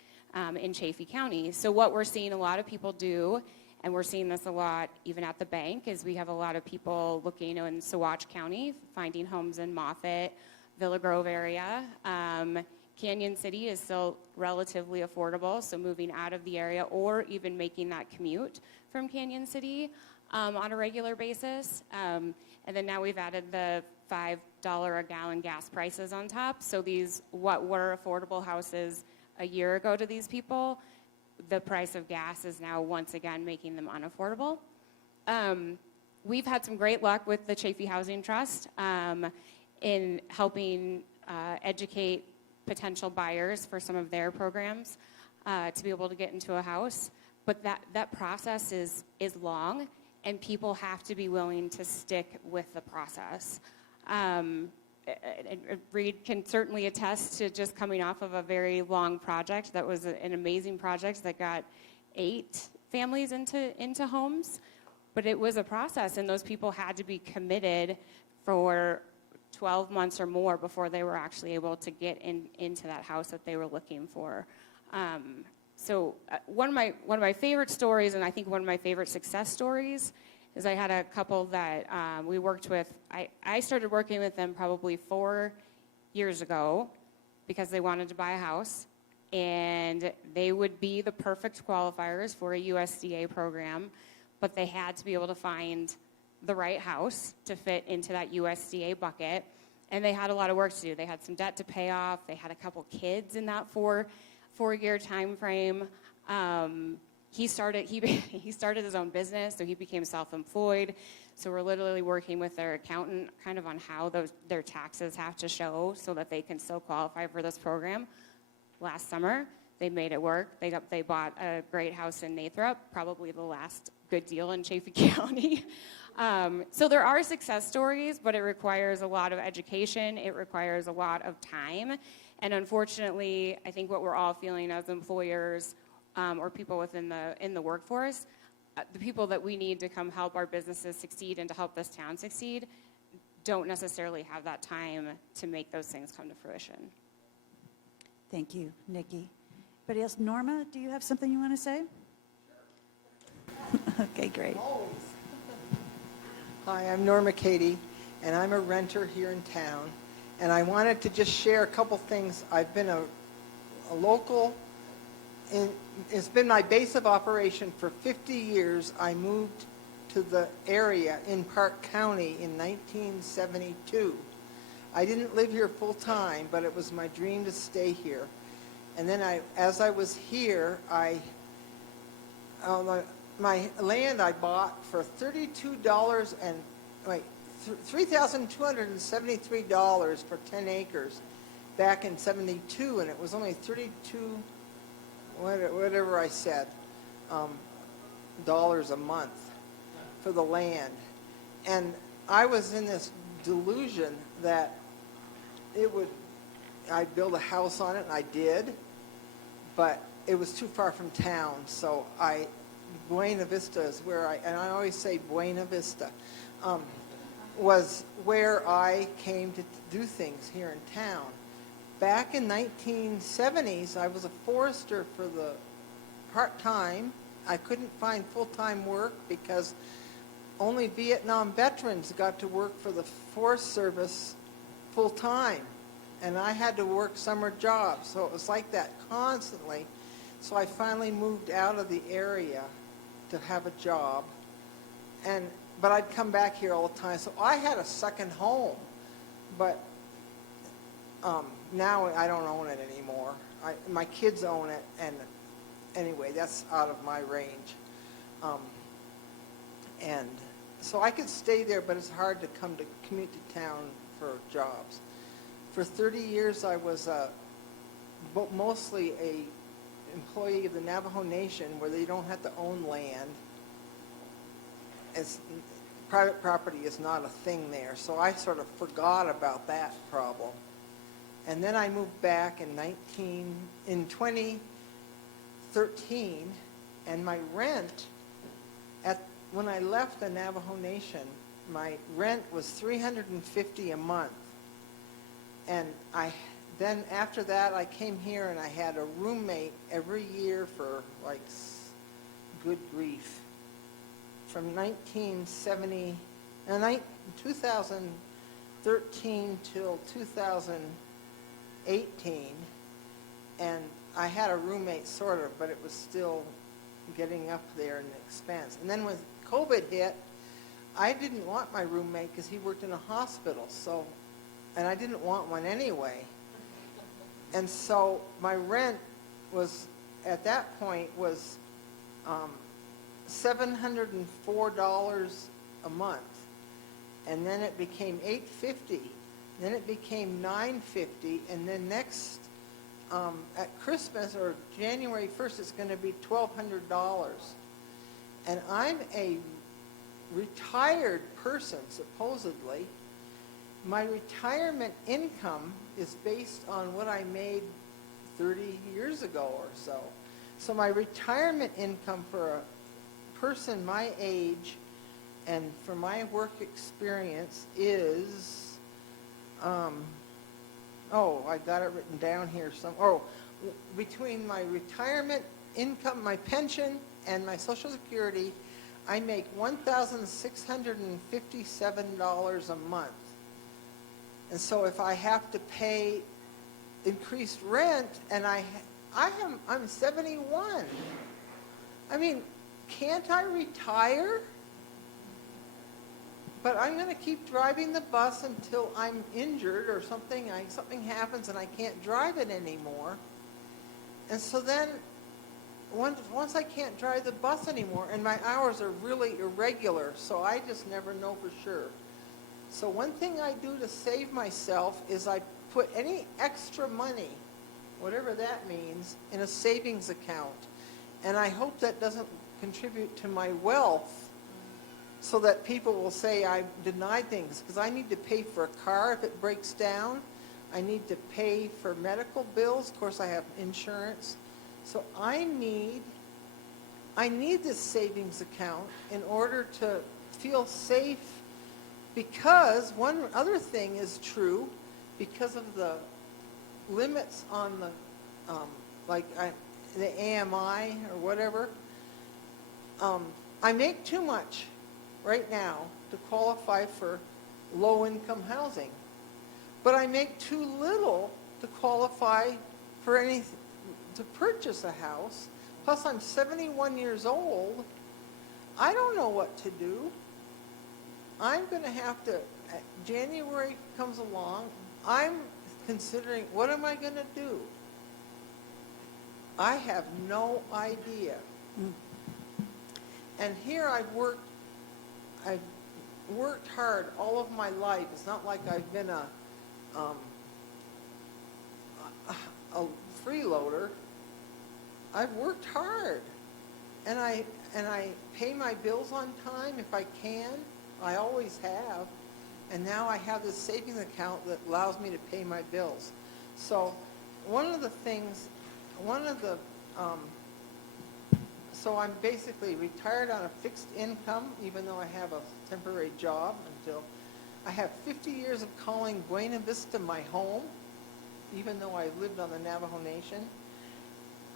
in Chaffee County. So what we're seeing a lot of people do, and we're seeing this a lot even at the bank, is we have a lot of people looking in Saguache County, finding homes in Moffett, Villa Grove area, Canyon City is still relatively affordable, so moving out of the area or even making that commute from Canyon City on a regular basis. And then now we've added the $5 a gallon gas prices on top. So these, what were affordable houses a year ago to these people, the price of gas is now once again making them unaffordable. We've had some great luck with the Chaffee Housing Trust in helping educate potential buyers for some of their programs to be able to get into a house. But that process is long, and people have to be willing to stick with the process. Reed can certainly attest to just coming off of a very long project. That was an amazing project that got 8 families into homes. But it was a process, and those people had to be committed for 12 months or more before they were actually able to get into that house that they were looking for. So one of my favorite stories, and I think one of my favorite success stories, is I had a couple that we worked with. I started working with them probably 4 years ago because they wanted to buy a house, and they would be the perfect qualifiers for a USDA program, but they had to be able to find the right house to fit into that USDA bucket, and they had a lot of work to do. They had some debt to pay off. They had a couple kids in that four-year time frame. He started his own business, so he became self-employed. So we're literally working with their accountant kind of on how their taxes have to show so that they can still qualify for this program. Last summer, they made it work. They bought a great house in Nathrop, probably the last good deal in Chaffee County. So there are success stories, but it requires a lot of education. It requires a lot of time. And unfortunately, I think what we're all feeling as employers or people within the workforce, the people that we need to come help our businesses succeed and to help this town succeed don't necessarily have that time to make those things come to fruition. Thank you, Nikki. Anybody else? Norma, do you have something you want to say? Okay, great. Hi, I'm Norma Cady, and I'm a renter here in town. And I wanted to just share a couple things. I've been a local, it's been my base of operation for 50 years. I moved to the area in Park County in 1972. I didn't live here full time, but it was my dream to stay here. And then as I was here, my land I bought for $3,273 for 10 acres back in 72, and it was only 32, whatever I said, dollars a month for the land. And I was in this delusion that I'd build a house on it, and I did, but it was too far from town, so Buena Vista is where and I always say Buena Vista, was where I came to do things here in town. Back in 1970s, I was a forester for the part-time. I couldn't find full-time work because only Vietnam veterans got to work for the Forest Service full-time, and I had to work summer jobs, so it was like that constantly. So I finally moved out of the area to have a job, but I'd come back here all the time. So I had a second home, but now I don't own it anymore. My kids own it, and anyway, that's out of my range. And so I could stay there, but it's hard to commute to town for jobs. For 30 years, I was mostly a employee of the Navajo Nation, where they don't have to own land. Private property is not a thing there, so I sort of forgot about that problem. And then I moved back in 2013, and my rent when I left the Navajo Nation, my rent was $350 a month, and then after that, I came here and I had a roommate every year for like good grief. From 2013 till 2018, And I had a roommate sort of, but it was still getting up there in expense. And then when COVID hit, I didn't want my roommate because he worked in a hospital, so, and I didn't want one anyway. And so my rent was, at that point, was $704 a month. And then it became $850. Then it became $950. And then next, at Christmas or January 1st, it's going to be $1,200. And I'm a retired person, supposedly. My retirement income is based on what I made 30 years ago or so. So my retirement income for a person my age and for my work experience is, I got it written down here. Between my retirement income, my pension, and my Social Security, I make $1,657 a month. And so if I have to pay increased rent, and I'm 71. I mean, can't I retire? But I'm going to keep driving the bus until I'm injured or something happens and I can't drive it anymore. And so then, once I can't drive the bus anymore, and my hours are really irregular, so I just never know for sure. So one thing I do to save myself is I put any extra money, whatever that means, in a savings account. And I hope that doesn't contribute to my wealth so that people will say I denied things, because I need to pay for a car if it breaks down. I need to pay for medical bills. Of course, I have insurance. So I need this savings account in order to feel safe, because one other thing is true, because of the limits on the, the AMI or whatever, I make too much right now to qualify for low-income housing. But I make too little to qualify for to purchase a house. Plus, I'm 71 years old. I don't know what to do. I'm going to have to, January comes along, I'm considering, what am I going to do? I have no idea. And here I've worked hard all of my life. It's not like I've been a freeloader. I've worked hard, and I pay my bills on time if I can. I always have, and now I have this savings account that allows me to pay my bills. So so I'm basically retired on a fixed income, even though I have a temporary job until I have 50 years of calling Buena Vista my home, even though I lived on the Navajo Nation.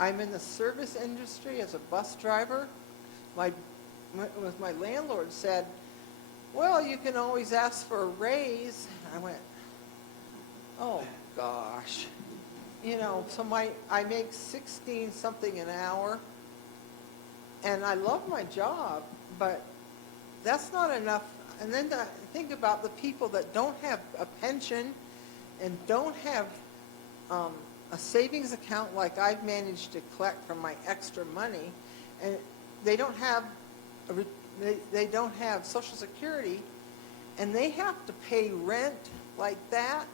I'm in the service industry as a bus driver. My landlord said, well, you can always ask for a raise. I went, oh gosh. So I make 16 something an hour, and I love my job, but that's not enough. And then to think about the people that don't have a pension and don't have a savings account like I've managed to collect from my extra money, and they don't have Social Security, and they have to pay rent like that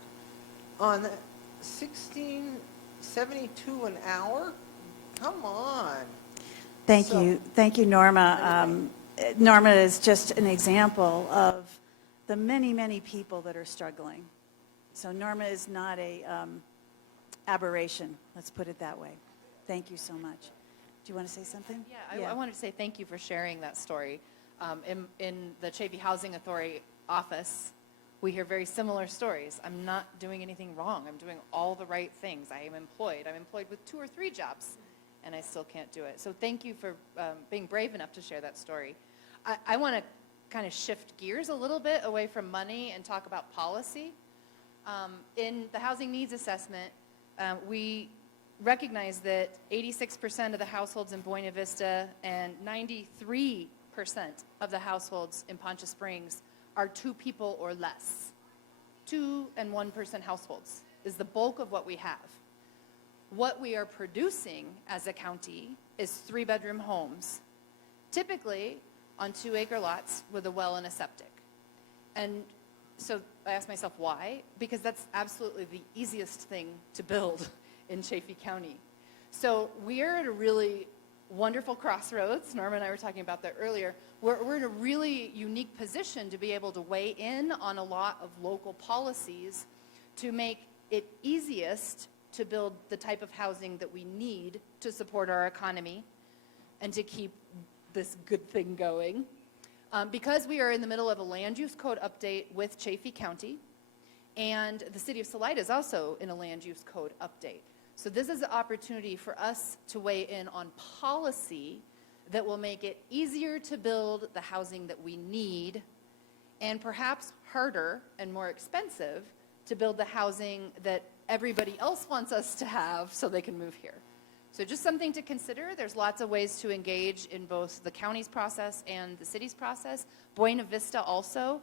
on $16.72 an hour. Come on. Thank you, Norma. Norma is just an example of the many, many people that are struggling. So Norma is not a aberration. Let's put it that way. Thank you so much. Do you want to say something? Yeah, I wanted to say thank you for sharing that story. In the Chaffee Housing Authority office, we hear very similar stories. I'm not doing anything wrong. I'm doing all the right things. I am employed. I'm employed with 2 or 3 jobs, and I still can't do it. So thank you for being brave enough to share that story. I want to kind of shift gears a little bit away from money and talk about policy. In the housing needs assessment, we recognize that 86% of the households in Buena Vista and 93% of the households in Poncha Springs are 2 people or less. 2 and 1% households is the bulk of what we have. What we are producing as a county is 3-bedroom homes, typically on 2-acre lots with a well and a septic. And so I asked myself why, because that's absolutely the easiest thing to build in Chaffee County. So we're at a really wonderful crossroads. Norma and I were talking about that earlier. We're in a really unique position to be able to weigh in on a lot of local policies to make it easiest to build the type of housing that we need to support our economy and to keep this good thing going. Because we are in the middle of a land use code update with Chaffee County, and the city of Salida is also in a land use code update. So this is an opportunity for us to weigh in on policy that will make it easier to build the housing that we need, and perhaps harder and more expensive to build the housing that everybody else wants us to have so they can move here. So just something to consider. There's lots of ways to engage in both the county's process and the city's process. Buena Vista also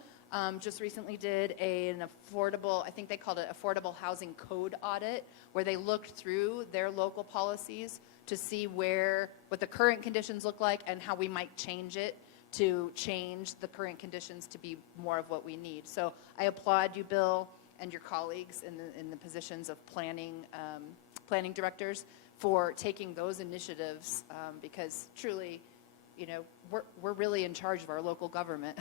just recently did an affordable, I think they called it affordable housing code audit, where they looked through their local policies to see what the current conditions look like and how we might change it to change the current conditions to be more of what we need. So I applaud you, Bill, and your colleagues in the positions of planning directors for taking those initiatives, because truly, you know, we're really in charge of our local government.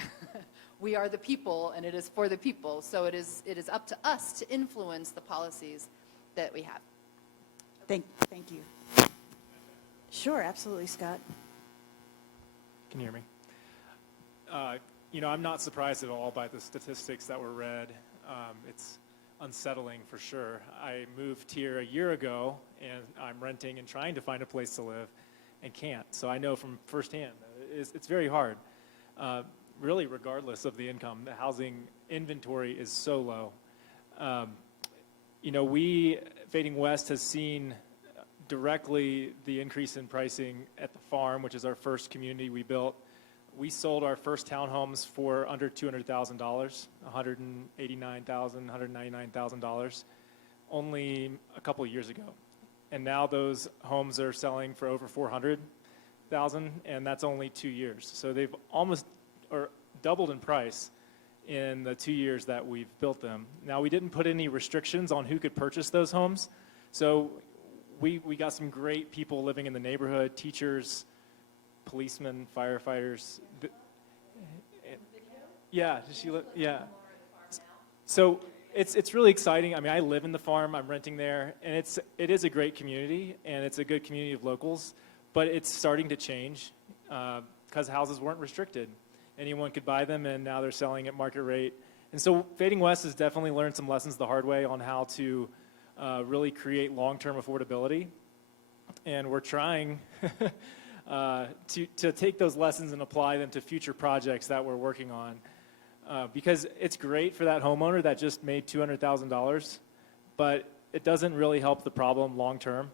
We are the people, and it is for the people. So it is up to us to influence the policies that we have. Thank you. Sure, absolutely, Scott. Can you hear me? You know, I'm not surprised at all by the statistics that were read. It's unsettling for sure. I moved here a year ago, and I'm renting and trying to find a place to live and can't. So I know from firsthand it's very hard. Really, regardless of the income, the housing inventory is so low. You know, Fading West has seen directly the increase in pricing at the farm, which is our first community we built. We sold our first townhomes for under $200,000, $189,000, $199,000, only a couple of years ago. And now those homes are selling for over $400,000, and that's only 2 years. So they've almost or doubled in price in the 2 years that we've built them. Now, we didn't put any restrictions on who could purchase those homes. So we got some great people living in the neighborhood, teachers, policemen, firefighters. Yeah, yeah. So it's really exciting. I mean, I live in the farm. I'm renting there, and it is a great community, and it's a good community of locals. But it's starting to change because houses weren't restricted. Anyone could buy them, and now they're selling at market rate. And so Fading West has definitely learned some lessons the hard way on how to really create long-term affordability. And we're trying to take those lessons and apply them to future projects that we're working on. Because it's great for that homeowner that just made $200,000, but it doesn't really help the problem long-term.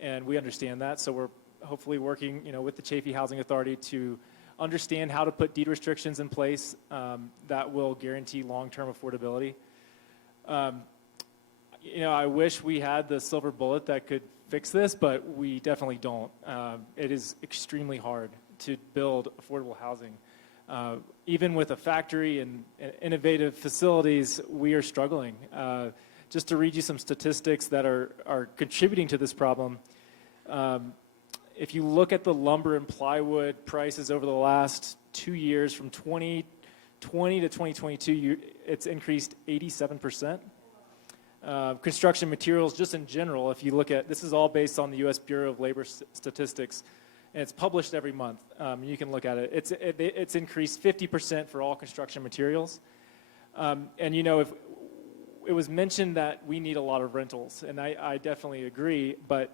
And we understand that, so we're hopefully working, with the Chaffee Housing Authority to understand how to put deed restrictions in place that will guarantee long-term affordability. I wish we had the silver bullet that could fix this, but we definitely don't. It is extremely hard to build affordable housing. Even with a factory and innovative facilities, we are struggling. Just to read you some statistics that are contributing to this problem, if you look at the lumber and plywood prices over the last 2 years, from 2020 to 2022, it's increased 87%. Construction materials, just in general, if you look at, this is all based on the U.S. Bureau of Labor Statistics, and it's published every month. You can look at it. It's increased 50% for all construction materials. And if it was mentioned that we need a lot of rentals, and I definitely agree, but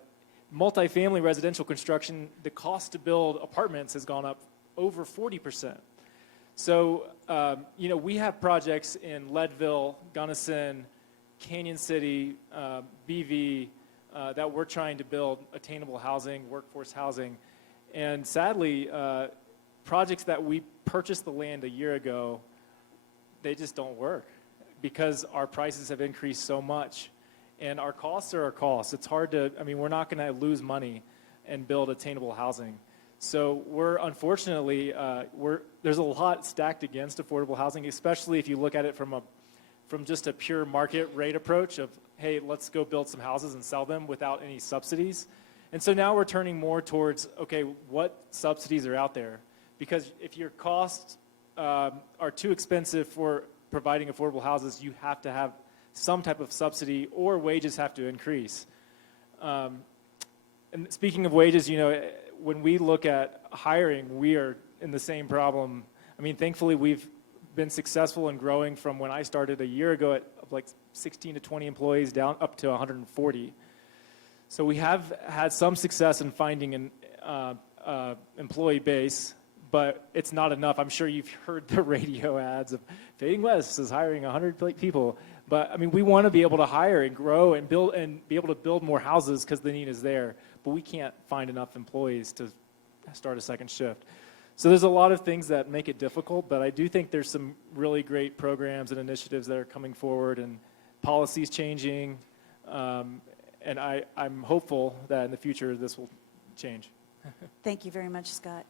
multifamily residential construction, the cost to build apartments has gone up over 40%. So, we have projects in Leadville, Gunnison, Canyon City, BV, that we're trying to build attainable housing, workforce housing. And sadly, projects that we purchased the land a year ago, they just don't work because our prices have increased so much. And our costs are our costs. It's hard to, I mean, we're not going to lose money and build attainable housing. So we're unfortunately, there's a lot stacked against affordable housing, especially if you look at it from just a pure market rate approach of, hey, let's go build some houses and sell them without any subsidies. And so now we're turning more towards, okay, what subsidies are out there? Because if your costs are too expensive for providing affordable houses, you have to have some type of subsidy or wages have to increase. And speaking of wages, you know, when we look at hiring, we are in the same problem. I mean, thankfully, we've been successful in growing from when I started a year ago at like 16 to 20 employees down up to 140. So we have had some success in finding an employee base, but it's not enough. I'm sure you've heard the radio ads of Fading West is hiring 100 people. But I mean, we want to be able to hire and grow and build and be able to build more houses because the need is there. But we can't find enough employees to start a second shift. So there's a lot of things that make it difficult, but I do think there's some really great programs and initiatives that are coming forward and policies changing. And I'm hopeful that in the future this will change. Thank you very much, Scott.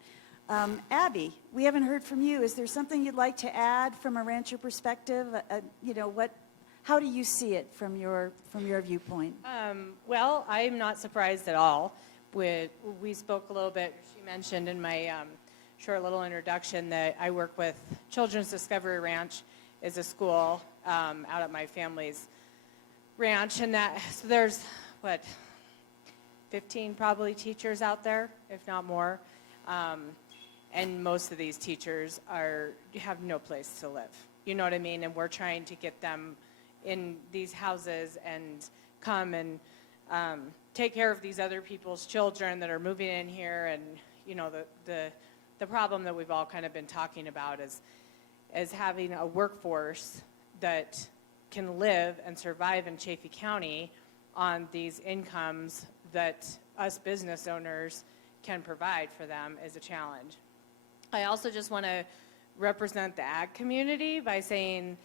Abby, we haven't heard from you. Is there something you'd like to add from a rancher perspective? You know, how do you see it from your viewpoint? Well, I'm not surprised at all. We spoke a little bit, she mentioned in my short little introduction that I work with Children's Discovery Ranch is a school out at my family's ranch, and so there's, 15 probably teachers out there, if not more. And most of these teachers have no place to live. You know what I mean? And we're trying to get them in these houses and come and take care of these other people's children that are moving in here. And, you know, the problem that we've all kind of been talking about is having a workforce that can live and survive in Chaffee County on these incomes that us business owners can provide for them is a challenge. I also just want to represent the ag community by saying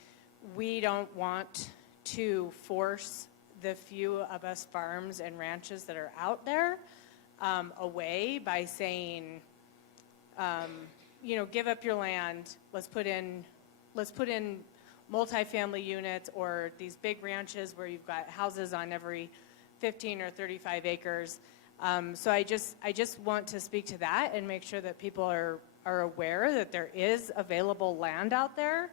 we don't want to force the few of us farms and ranches that are out there away by saying, you know, give up your land, let's put in multifamily units or these big ranches where you've got houses on every 15 or 35 acres. So I just want to speak to that and make sure that people are aware that there is available land out there.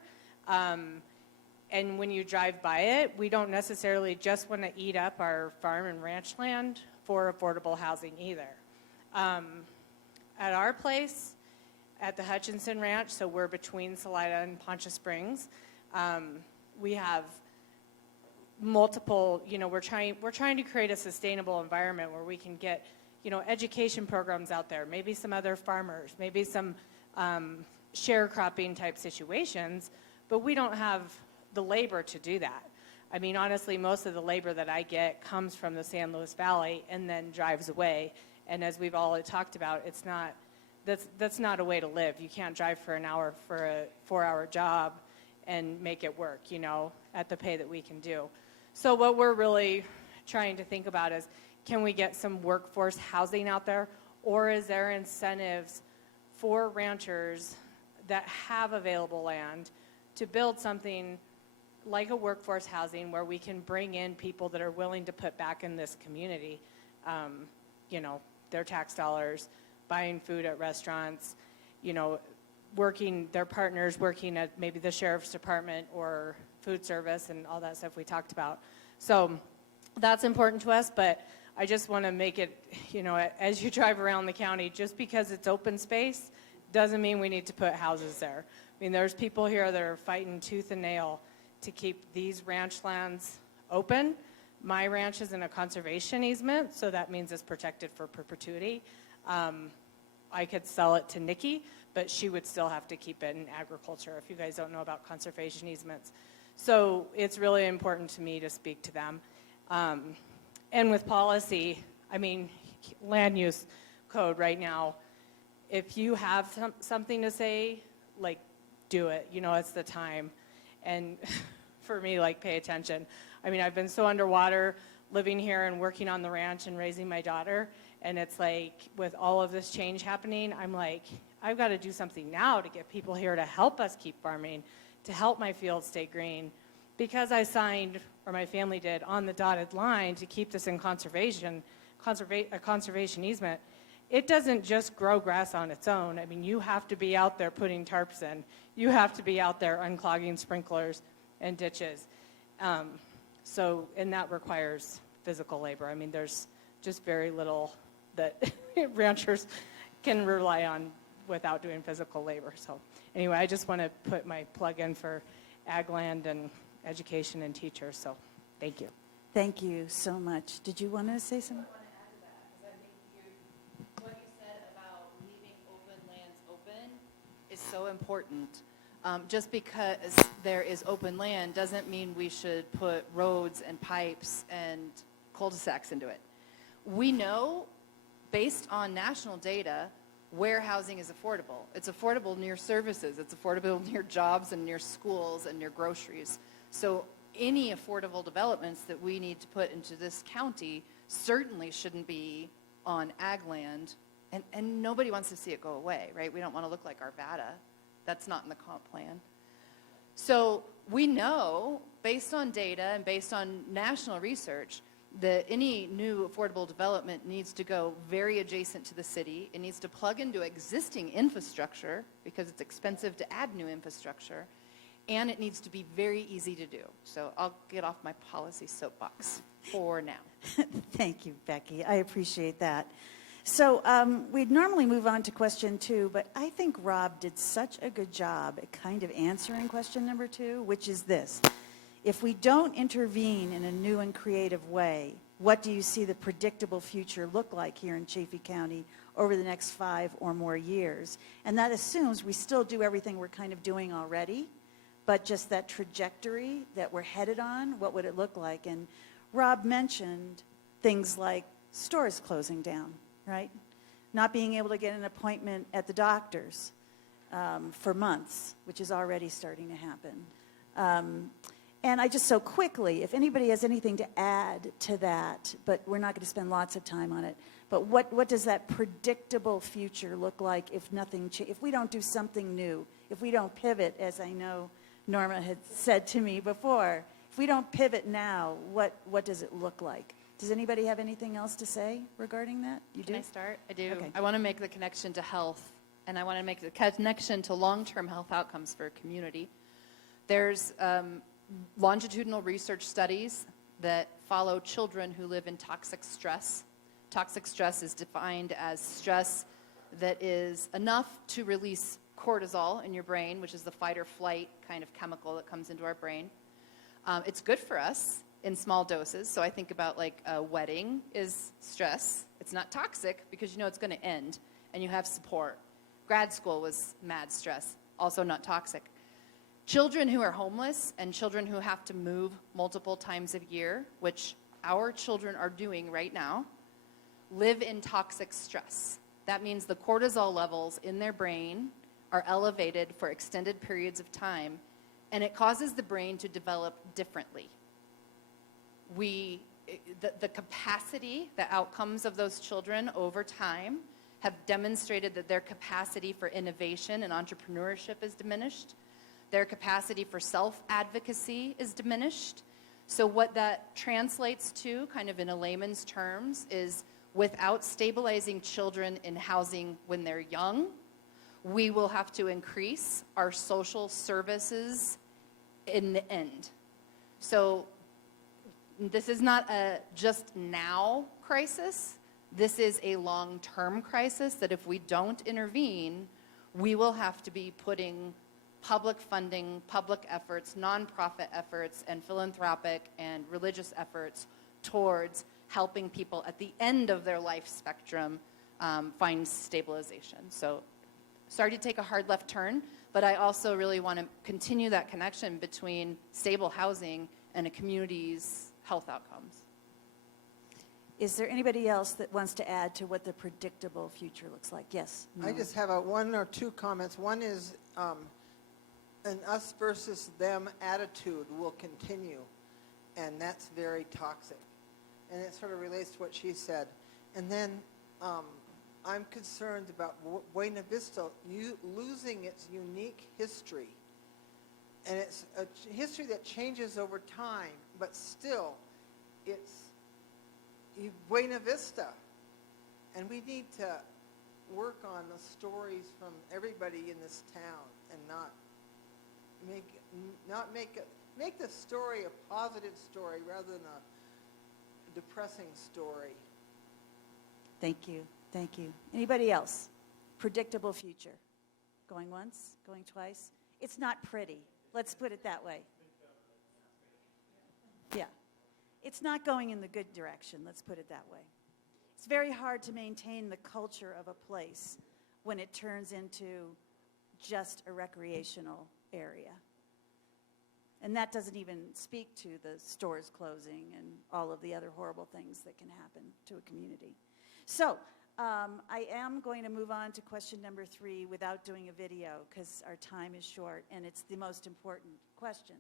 And when you drive by it, we don't necessarily just want to eat up our farm and ranch land for affordable housing either. At our place, at the Hutchinson Ranch, so we're between Salida and Poncha Springs, we have multiple, you know, we're trying to create a sustainable environment where we can get, you know, education programs out there, maybe some other farmers, maybe some sharecropping type situations, but we don't have the labor to do that. I mean, honestly, most of the labor that I get comes from the San Luis Valley and then drives away. And as we've all talked about, that's not a way to live. You can't drive for an hour for a 4-hour job and make it work, you know, at the pay that we can do. So what we're really trying to think about is, can we get some workforce housing out there, or is there incentives for ranchers that have available land to build something like a workforce housing where we can bring in people that are willing to put back in this community, you know, their tax dollars, buying food at restaurants, you know, their partners working at maybe the sheriff's department or food service and all that stuff we talked about. So that's important to us, but I just want to make it, you know, as you drive around the county, just because it's open space doesn't mean we need to put houses there. I mean, there's people here that are fighting tooth and nail to keep these ranch lands open. My ranch is in a conservation easement, so that means it's protected for perpetuity. I could sell it to Nikki, but she would still have to keep it in agriculture, if you guys don't know about conservation easements. So it's really important to me to speak to them. And with policy, I mean, land use code right now, if you have something to say, like, do it. You know, it's the time. And for me, like, pay attention. I mean, I've been so underwater living here and working on the ranch and raising my daughter. And it's like, with all of this change happening, I'm like, I've got to do something now to get people here to help us keep farming, to help my fields stay green. Because I signed, or my family did, on the dotted line to keep this in conservation easement, it doesn't just grow grass on its own. I mean, you have to be out there putting tarps in. You have to be out there unclogging sprinklers and ditches. And that requires physical labor. I mean, there's just very little that ranchers can rely on without doing physical labor. So anyway, I just want to put my plug in for ag land and education and teachers. So thank you. Thank you so much. Did you want to say something? I want to add to that because I think what you said about leaving open lands open is so important. Just because there is open land doesn't mean we should put roads and pipes and cul-de-sacs into it. We know, based on national data, where housing is affordable. It's affordable near services. It's affordable near jobs and near schools and near groceries. So any affordable developments that we need to put into this county certainly shouldn't be on ag land. And nobody wants to see it go away, right? We don't want to look like Arvada. That's not in the comp plan. So we know, based on data and based on national research, that any new affordable development needs to go very adjacent to the city. It needs to plug into existing infrastructure because it's expensive to add new infrastructure. And it needs to be very easy to do. So I'll get off my policy soapbox for now. Thank you, Becky. I appreciate that. So we'd normally move on to question 2, but I think Rob did such a good job at kind of answering question number 2, which is this. If we don't intervene in a new and creative way, what do you see the predictable future look like here in Chaffee County over the next 5 or more years? And that assumes we still do everything we're kind of doing already, but just that trajectory that we're headed on, what would it look like? And Rob mentioned things like stores closing down, right? Not being able to get an appointment at the doctor's for months, which is already starting to happen. And I just so quickly, if anybody has anything to add to that, but we're not going to spend lots of time on it, but what does that predictable future look like if nothing, if we don't do something new, if we don't pivot, as I know Norma had said to me before, if we don't pivot now, what does it look like? Does anybody have anything else to say regarding that? You do? Can I start? I do. Okay. I want to make the connection to health, and I want to make the connection to long-term health outcomes for a community. There's longitudinal research studies that follow children who live in toxic stress. Toxic stress is defined as stress that is enough to release cortisol in your brain, which is the fight or flight kind of chemical that comes into our brain. It's good for us in small doses. So I think about like a wedding is stress. It's not toxic because you know it's going to end and you have support. Grad school was mad stress, also not toxic. Children who are homeless and children who have to move multiple times a year, which our children are doing right now, live in toxic stress. That means the cortisol levels in their brain are elevated for extended periods of time, and it causes the brain to develop differently. The capacity, the outcomes of those children over time have demonstrated that their capacity for innovation and entrepreneurship is diminished. Their capacity for self-advocacy is diminished. So what that translates to, kind of in a layman's terms, is without stabilizing children in housing when they're young, we will have to increase our social services in the end. So this is not a just now crisis. This is a long-term crisis that if we don't intervene, we will have to be putting public funding, public efforts, nonprofit efforts, and philanthropic and religious efforts towards helping people at the end of their life spectrum find stabilization. So sorry to take a hard left turn, but I also really want to continue that connection between stable housing and a community's health outcomes. Is there anybody else that wants to add to what the predictable future looks like? Yes? I No? just have one or two comments. One is an us versus them attitude will continue, and that's very toxic. And it sort of relates to what she said. And then I'm concerned about Buena Vista losing its unique history. And it's a history that changes over time, but still, it's Buena Vista. And we need to work on the stories from everybody in this town and make the story a positive story rather than a depressing story. Thank you. Thank you. Anybody else? Predictable future. Going once? Going twice? It's not pretty. Let's put it that way. Yeah. It's not going in the good direction. Let's put it that way. It's very hard to maintain the culture of a place when it turns into just a recreational area. And that doesn't even speak to the stores closing and all of the other horrible things that can happen to a community. So I am going to move on to question number 3 without doing a video because our time is short and it's the most important question.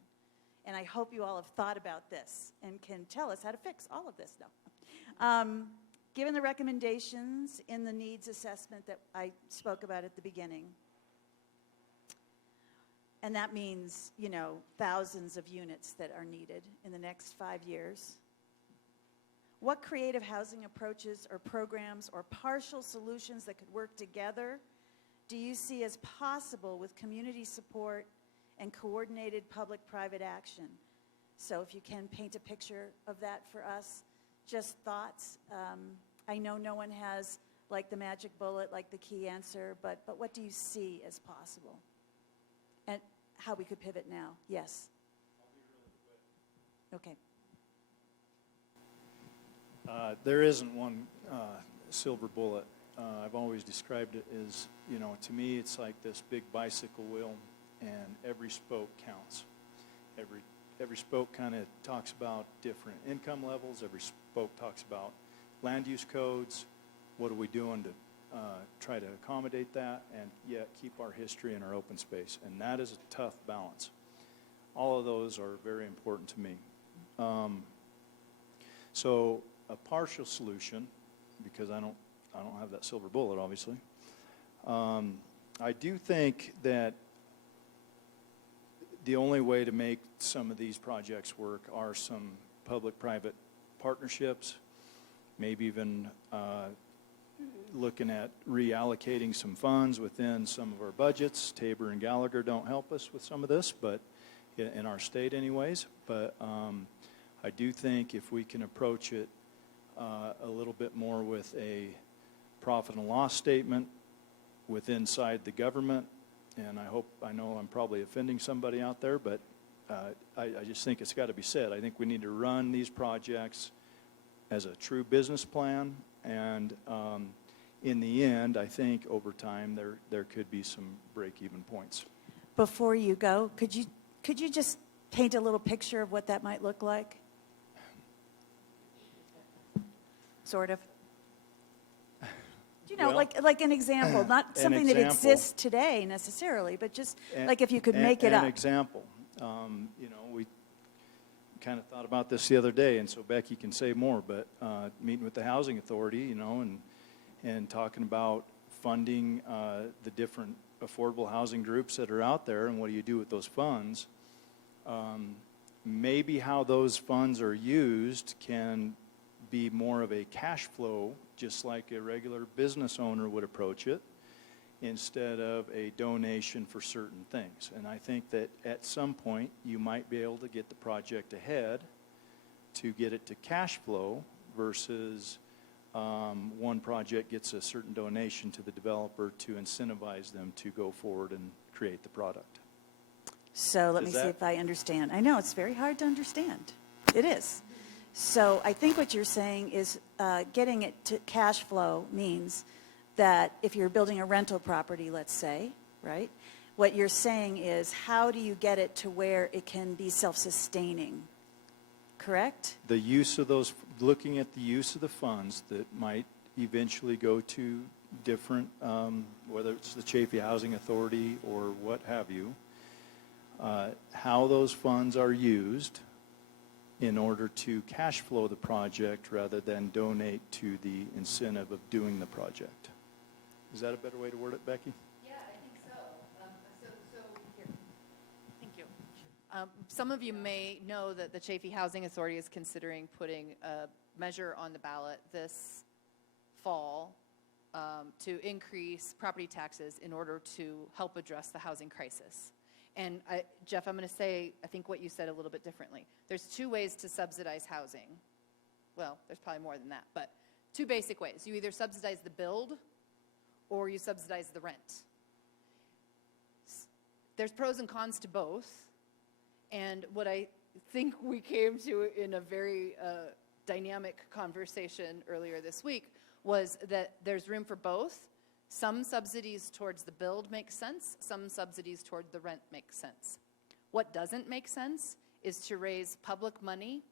And I hope you all have thought about this and can tell us how to fix all of this. No. Given the recommendations in the needs assessment that I spoke about at the beginning, and that means, you know, thousands of units that are needed in the next 5 years, what creative housing approaches or programs or partial solutions that could work together do you see as possible with community support and coordinated public-private action? So if you can paint a picture of that for us, just thoughts. I know no one has like the magic bullet, like the key answer, but what do you see as possible? And how we could pivot now. Yes? I'll be really quick. Okay. There isn't one silver bullet. I've always described it as, you know, to me it's like this big bicycle wheel and every spoke counts. Every spoke kind of talks about different income levels. Every spoke talks about land use codes. What are we doing to try to accommodate that and yet keep our history and our open space? And that is a tough balance. All of those are very important to me. So a partial solution, because I don't have that silver bullet, obviously. I do think that the only way to make some of these projects work are some public-private partnerships, maybe even looking at reallocating some funds within some of our budgets. Tabor and Gallagher don't help us with some of this, but in our state anyways. But I do think if we can approach it a little bit more with a profit and loss statement inside the government, and I know I'm probably offending somebody out there, but I just think it's got to be said. I think we need to run these projects as a true business plan, and in the end, I think over time there could be some break-even points. Before you go, could you just paint a little picture of what that might look like? Sort of. You know, Well, like an example, not something that exists today necessarily, but just like if you could make it up. An example. You know, we kind of thought about this the other day, and so Becky can say more, but meeting with the Housing Authority, you know, and talking about funding the different affordable housing groups that are out there, and what do you do with those funds. Maybe how those funds are used can be more of a cash flow, just like a regular business owner would approach it, instead of a donation for certain things. And I think that at some point you might be able to get the project ahead to get it to cash flow versus one project gets a certain donation to the developer to incentivize them to go forward and create the product. So let me see if I understand. I know it's very hard to understand. It is. So I think what you're saying is getting it to cash flow means that if you're building a rental property, let's say, right, what you're saying is how do you get it to where it can be self-sustaining, correct? The use of those, looking at the use of the funds that might eventually go to different, whether it's the Chaffee Housing Authority or what have you, how those funds are used in order to cash flow the project rather than donate to the incentive of doing the project. Is that a better way to word it, Becky? Yeah, I think so. Here. Thank you. Some of you may know that the Chaffee Housing Authority is considering putting a measure on the ballot this fall to increase property taxes in order to help address the housing crisis. And Jeff, I'm going to say, I think what you said a little bit differently. There's two ways to subsidize housing. Well, there's probably more than that, but two basic ways. You either subsidize the build or you subsidize the rent. There's pros and cons to both. And what I think we came to in a very dynamic conversation earlier this week was that there's room for both. Some subsidies towards the build make sense. Some subsidies toward the rent make sense. What doesn't make sense is to raise public money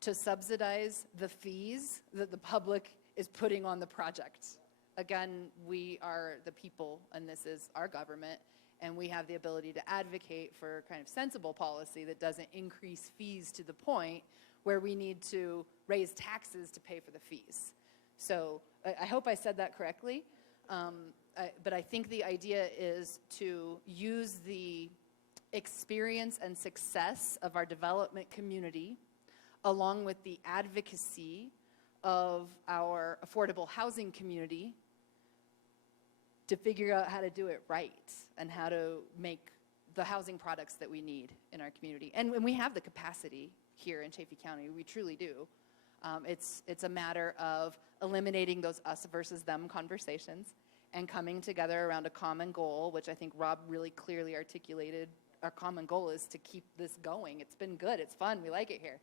to subsidize the fees that the public is putting on the project. Again, we are the people, and this is our government, and we have the ability to advocate for kind of sensible policy that doesn't increase fees to the point where we need to raise taxes to pay for the fees. So I hope I said that correctly. But I think the idea is to use the experience and success of our development community along with the advocacy of our affordable housing community to figure out how to do it right and how to make the housing products that we need in our community. And we have the capacity here in Chaffee County, we truly do. It's a matter of eliminating those us versus them conversations and coming together around a common goal, which I think Rob really clearly articulated. Our common goal is to keep this going. It's been good. It's fun. We like it here.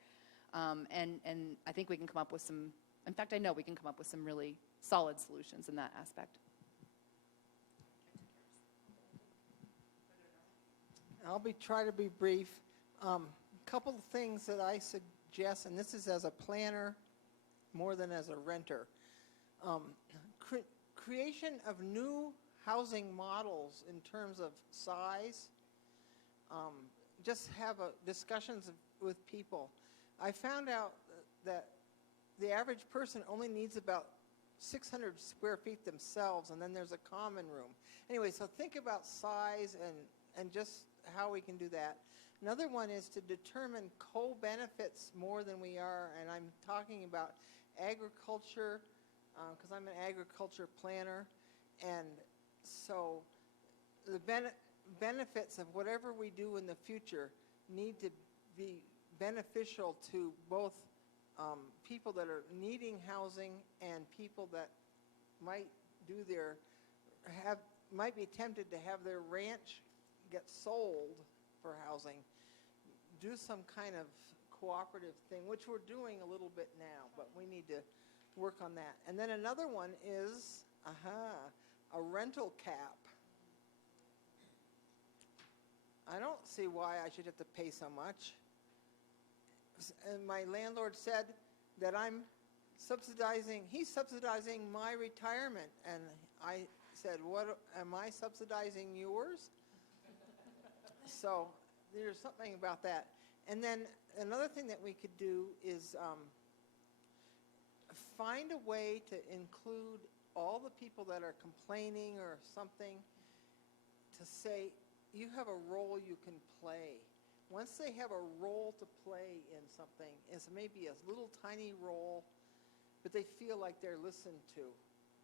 And I think we can come up with some, in fact, I know we can come up with some really solid solutions in that aspect. Try to be brief. Couple of things that I suggest, and this is as a planner more than as a renter. Creation of new housing models in terms of size. Just have discussions with people. I found out that the average person only needs about 600 square feet themselves, and then there's a common room. Anyway, so think about size and just how we can do that. Another one is to determine co-benefits more than we are, and I'm talking about agriculture, because I'm an agriculture planner, and so the benefits of whatever we do in the future need to be beneficial to both people that are needing housing and people that might might be tempted to have their ranch get sold for housing. Do some kind of cooperative thing, which we're doing a little bit now, but we need to work on that. And then another one is a rental cap. I don't see why I should have to pay so much. And my landlord said that he's subsidizing my retirement. And I said, what, am I subsidizing yours? So there's something about that. And then another thing that we could do is find a way to include all the people that are complaining or something, to say, you have a role you can play. Once they have a role to play in something, it's maybe a little tiny role, but they feel like they're listened to.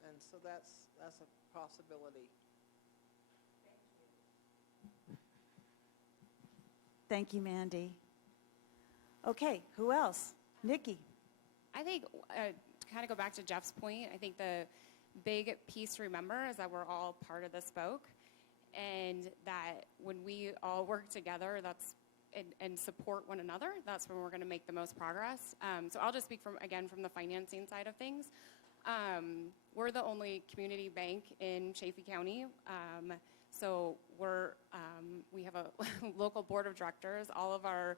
And so that's a possibility. Thank you, Mandy. Okay, who else? Nikki. I think, to kind of go back to Jeff's point, I think the big piece to remember is that we're all part of this boat, and that when we all work together, and support one another, that's when we're going to make the most progress. So I'll just speak from the financing side of things. We're the only community bank in Chaffee County. So we have a local board of directors. All of our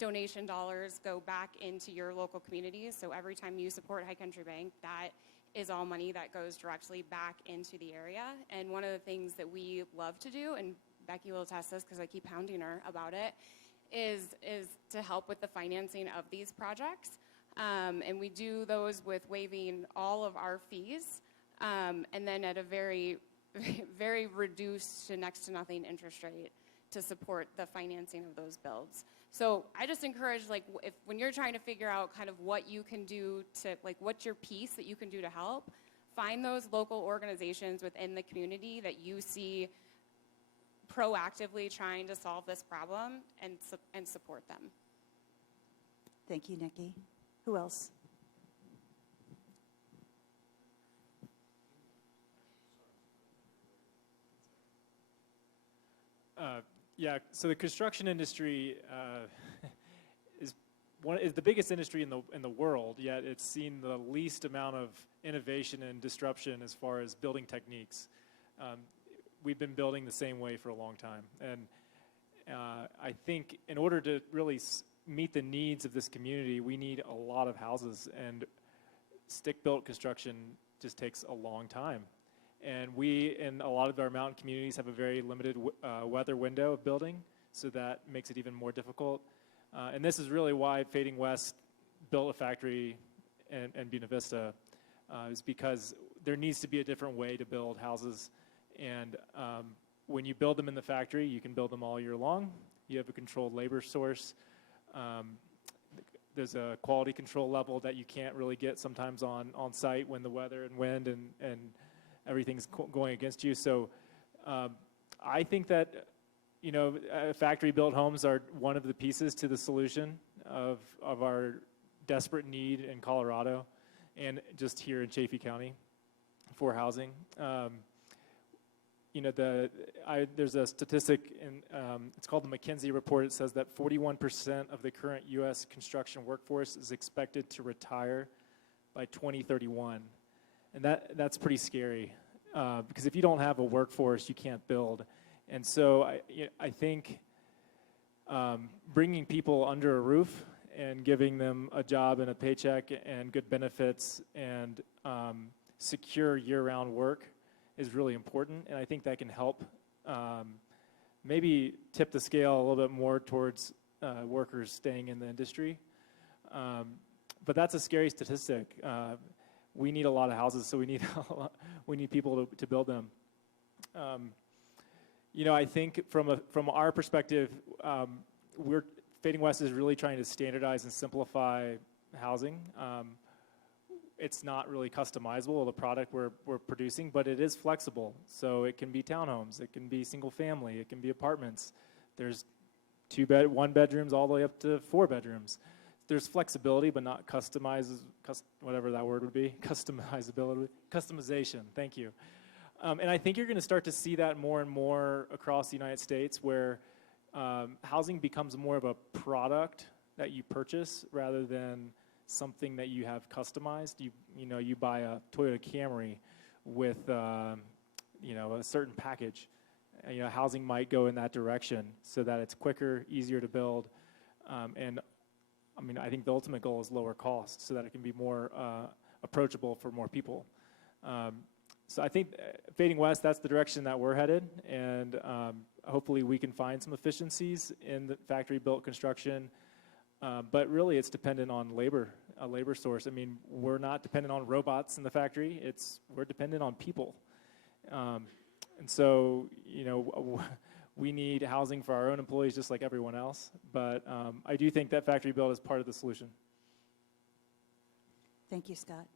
donation dollars go back into your local communities. So every time you support High Country Bank, that is all money that goes directly back into the area. And one of the things that we love to do, and Becky will attest this because I keep hounding her about it, is to help with the financing of these projects. And we do those with waiving all of our fees, and then at a very, very reduced to next to nothing interest rate to support the financing of those builds. So I just encourage, like, if when you're trying to figure out kind of what you can do to, like, what's your piece that you can do to help, find those local organizations within the community that you see proactively trying to solve this problem and support them. Thank you, Nikki. Who else? Yeah, so the construction industry is the biggest industry in the world, yet it's seen the least amount of innovation and disruption as far as building techniques. We've been building the same way for a long time, and I think in order to really meet the needs of this community, we need a lot of houses, and stick-built construction just takes a long time. And we, in a lot of our mountain communities, have a very limited weather window of building, so that makes it even more difficult. And this is really why Fading West built a factory in Buena Vista, is because there needs to be a different way to build houses. And when you build them in the factory, you can build them all year long. You have a controlled labor source. There's a quality control level that you can't really get sometimes on site when the weather and wind and everything's going against you. So I think that, you know, factory-built homes are one of the pieces to the solution of our desperate need in Colorado and just here in Chaffee County for housing. You know, there's a statistic, it's called the McKinsey report. It says that 41% of the current U.S. construction workforce is expected to retire by 2031. And that's pretty scary, because if you don't have a workforce, you can't build. And so I think bringing people under a roof and giving them a job and a paycheck and good benefits and secure year-round work is really important. And I think that can help maybe tip the scale a little bit more towards workers staying in the industry. But that's a scary statistic. We need a lot of houses, so we need people to build them. You know, I think from our perspective, Fading West is really trying to standardize and simplify housing. It's not really customizable, the product we're producing, but it is flexible. So it can be townhomes, it can be single family, it can be apartments. There's 1 bedrooms all the way up to 4 bedrooms. There's flexibility, but not whatever that word would be, customization, thank you. And I think you're going to start to see that more and more across the United States, where housing becomes more of a product that you purchase rather than something that you have customized. You buy a Toyota Camry with you know, a certain package. You know, housing might go in that direction so that it's quicker, easier to build, and I mean, I think the ultimate goal is lower cost so that it can be more approachable for more people. So I think Fading West, that's the direction that we're headed, and hopefully we can find some efficiencies in the factory-built construction. But really, it's dependent on a labor source. I mean, we're not dependent on robots in the factory. We're dependent on people. And so, you know, we need housing for our own employees just like everyone else. But I do think that factory build is part of the solution. Thank you, Scott.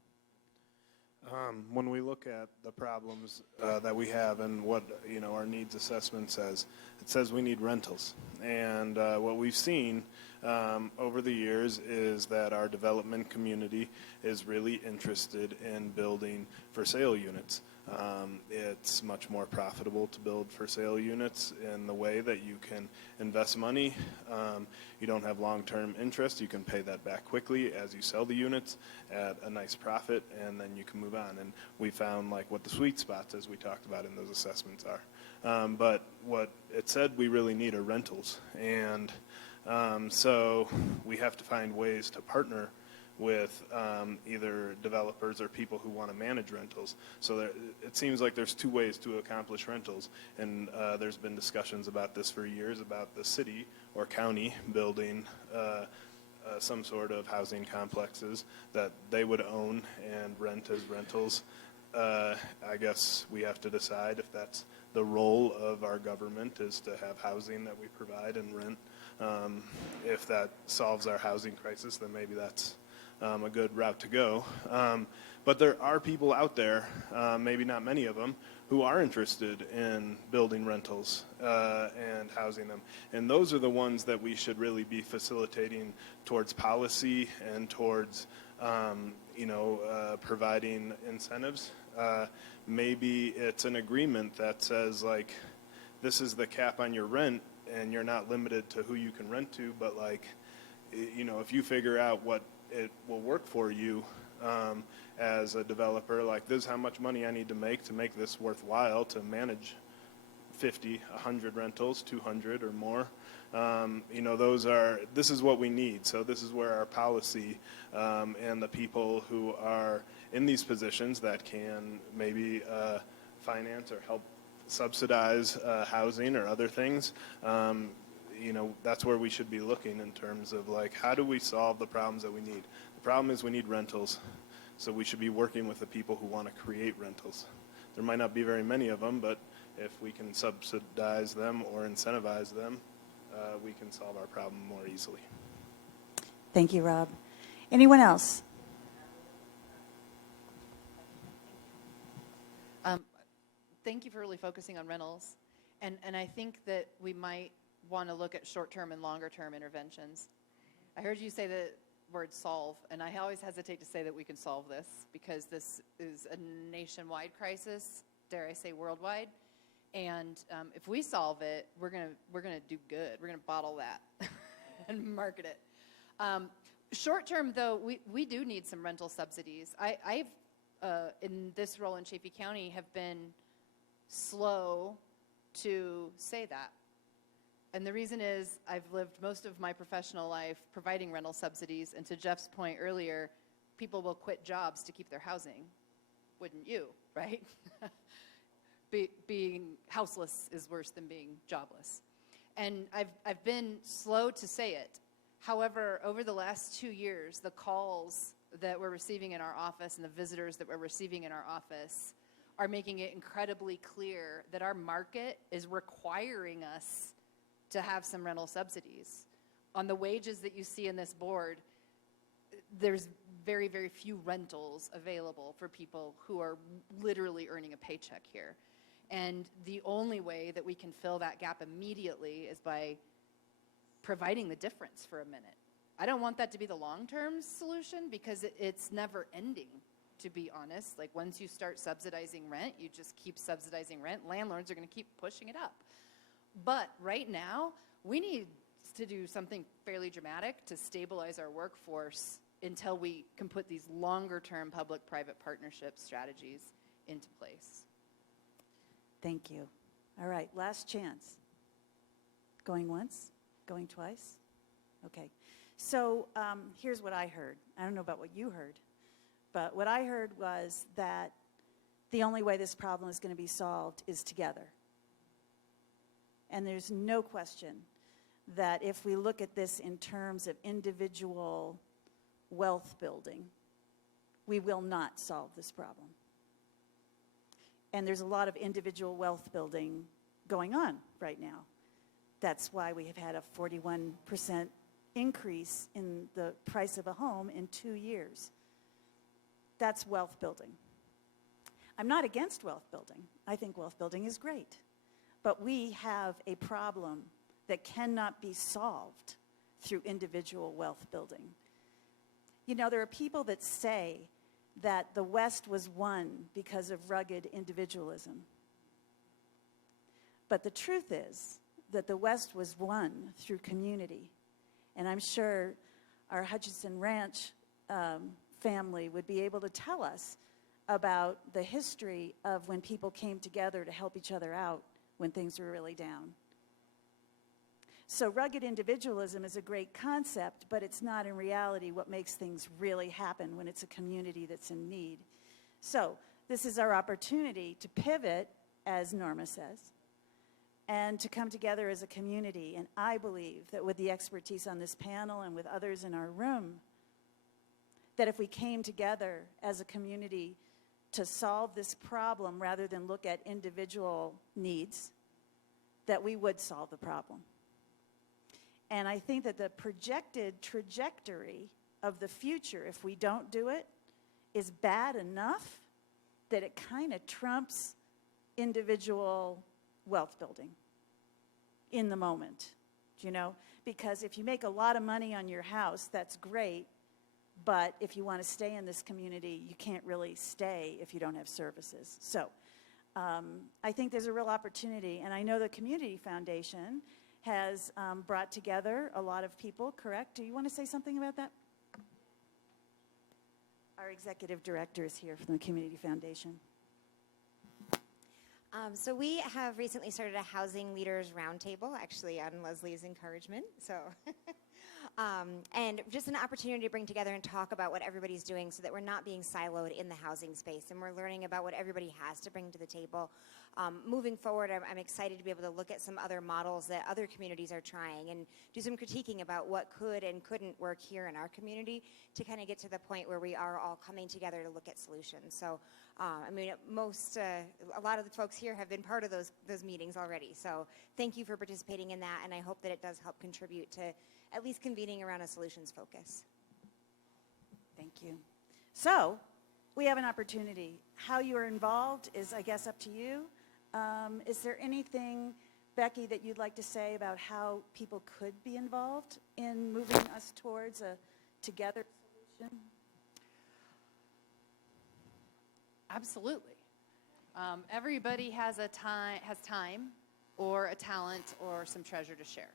When we look at the problems that we have and what, you know, our needs assessment says, it says we need rentals. And what we've seen over the years is that our development community is really interested in building for sale units. It's much more profitable to build for sale units in the way that you can invest money. You don't have long-term interest. You can pay that back quickly as you sell the units at a nice profit, and then you can move on. And we found like what the sweet spots, as we talked about in those assessments, are. But what it said we really need are rentals. And So we have to find ways to partner with either developers or people who want to manage rentals. So it seems like there's two ways to accomplish rentals, and there's been discussions about this for years, about the city or county building some sort of housing complexes that they would own and rent as rentals. I guess we have to decide if that's the role of our government, is to have housing that we provide and rent. If that solves our housing crisis, then maybe that's a good route to go. But there are people out there, maybe not many of them, who are interested in building rentals and housing them. And those are the ones that we should really be facilitating towards policy and towards providing incentives. Maybe it's an agreement that says, like, this is the cap on your rent, and you're not limited to who you can rent to, but, like, if you figure out what it will work for you as a developer, like, this is how much money I need to make this worthwhile to manage 50, 100 rentals, 200 or more. This is what we need. So this is where our policy and the people who are in these positions that can maybe finance or help subsidize housing or other things, that's where we should be looking in terms of, like, how do we solve the problems that we need? The problem is we need rentals, so we should be working with the people who want to create rentals. There might not be very many of them, but if we can subsidize them or incentivize them, we can solve our problem more easily. Thank you, Rob. Anyone else? Thank you for really focusing on rentals. And I think that we might want to look at short-term and longer-term interventions. I heard you say the word solve, and I always hesitate to say that we can solve this, because this is a nationwide crisis, dare I say worldwide. And if we solve it, we're gonna do good. We're gonna bottle that and market it. Short-term, though, we do need some rental subsidies. I've in this role in Chaffee County have been slow to say that. And the reason is I've lived most of my professional life providing rental subsidies, and to Jeff's point earlier, people will quit jobs to keep their housing. Wouldn't you, right? Being houseless is worse than being jobless. And I've been slow to say it. However, over the last 2 years, the calls that we're receiving in our office and the visitors that we're receiving in our office are making it incredibly clear that our market is requiring us to have some rental subsidies. On the wages that you see in this board, there's very, very few rentals available for people who are literally earning a paycheck here. And the only way that we can fill that gap immediately is by providing the difference for a minute. I don't want that to be the long-term solution, because it's never ending, to be honest. Like, once you start subsidizing rent, you just keep subsidizing rent. Landlords are going to keep pushing it up. But right now, we need to do something fairly dramatic to stabilize our workforce until we can put these longer-term public-private partnership strategies into place. Thank you. All right, last chance. Going once? Going twice? Okay. So here's what I heard. I don't know about what you heard, but what I heard was that the only way this problem is going to be solved is together. And there's no question that if we look at this in terms of individual wealth building, we will not solve this problem. And there's a lot of individual wealth building going on right now. That's why we have had a 41% increase in the price of a home in 2 years. That's wealth building. I'm not against wealth building. I think wealth building is great. But we have a problem that cannot be solved through individual wealth building. You know, there are people that say that the West was won because of rugged individualism. But the truth is that the West was won through community. And I'm sure our Hutchinson Ranch family would be able to tell us about the history of when people came together to help each other out when things were really down. So rugged individualism is a great concept, but it's not in reality what makes things really happen when it's a community that's in need. So this is our opportunity to pivot, as Norma says, and to come together as a community. And I believe that with the expertise on this panel and with others in our room, that if we came together as a community to solve this problem rather than look at individual needs, that we would solve the problem. And I think that the projected trajectory of the future, if we don't do it, is bad enough that it kind of trumps individual wealth building in the moment, you know? Because if you make a lot of money on your house, that's great, but if you want to stay in this community, you can't really stay if you don't have services. So I think there's a real opportunity, and I know the Community Foundation has brought together a lot of people, correct? Do you want to say something about that? Our executive director is here from the Community Foundation. So we have recently started a housing leaders roundtable, actually on Leslie's encouragement. So, and just an opportunity to bring together and talk about what everybody's doing, so that we're not being siloed in the housing space, and we're learning about what everybody has to bring to the table. Moving forward, I'm excited to be able to look at some other models that other communities are trying and do some critiquing about what could and couldn't work here in our community to kind of get to the point where we are all coming together to look at solutions. So, I mean, a lot of the folks here have been part of those meetings already. So thank you for participating in that, and I hope that it does help contribute to at least convening around a solutions focus. Thank you. So we have an opportunity. How you are involved is, I guess, up to you. Is there anything, Becky, that you'd like to say about how people could be involved in moving us towards a together solution? Absolutely. Everybody has time or a talent or some treasure to share.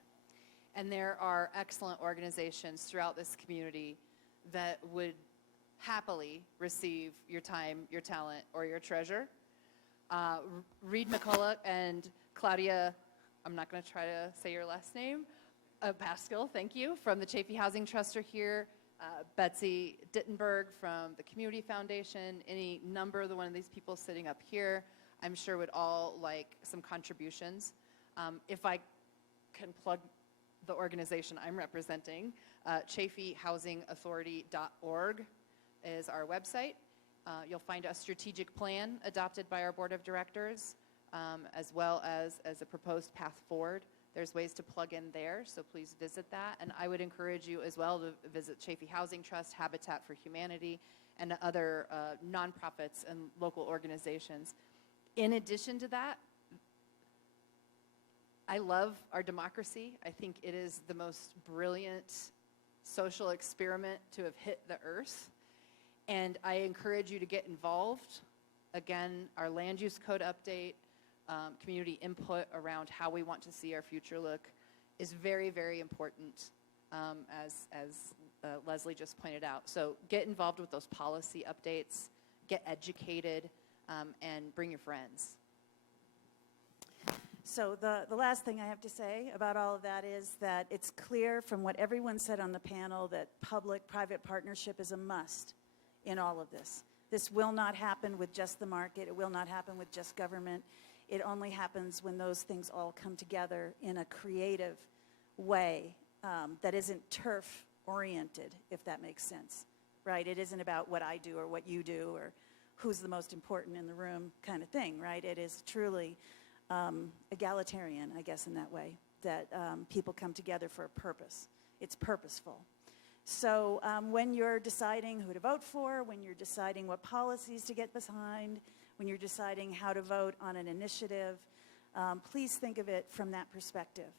And there are excellent organizations throughout this community that would happily receive your time, your talent, or your treasure. Reed McCullough and Claudia, I'm not going to try to say your last name, Pascal, thank you, from the Chaffee Housing Trust are here. Betsy Dittenberg from the Community Foundation, any number of one of these people sitting up here, I'm sure would all like some contributions. If I can plug the organization I'm representing, ChaffeeHousingAuthority.org is our website. You'll find a strategic plan adopted by our board of directors, as well as a proposed path forward. There's ways to plug in there, so please visit that. And I would encourage you as well to visit Chaffee Housing Trust, Habitat for Humanity, and other nonprofits and local organizations. In addition to that, I love our democracy. I think it is the most brilliant social experiment to have hit the earth. And I encourage you to get involved. Again, our land use code update, community input around how we want to see our future look is very, very important, as Leslie just pointed out. So get involved with those policy updates, get educated, and bring your friends. So the last thing I have to say about all of that is that it's clear from what everyone said on the panel that public-private partnership is a must in all of this. This will not happen with just the market. It will not happen with just government. It only happens when those things all come together in a creative way that isn't turf-oriented, if that makes sense, right? It isn't about what I do or what you do or who's the most important in the room kind of thing, right? It is truly egalitarian, I guess, in that way, that people come together for a purpose. It's purposeful. So when you're deciding who to vote for, when you're deciding what policies to get behind, when you're deciding how to vote on an initiative, please think of it from that perspective.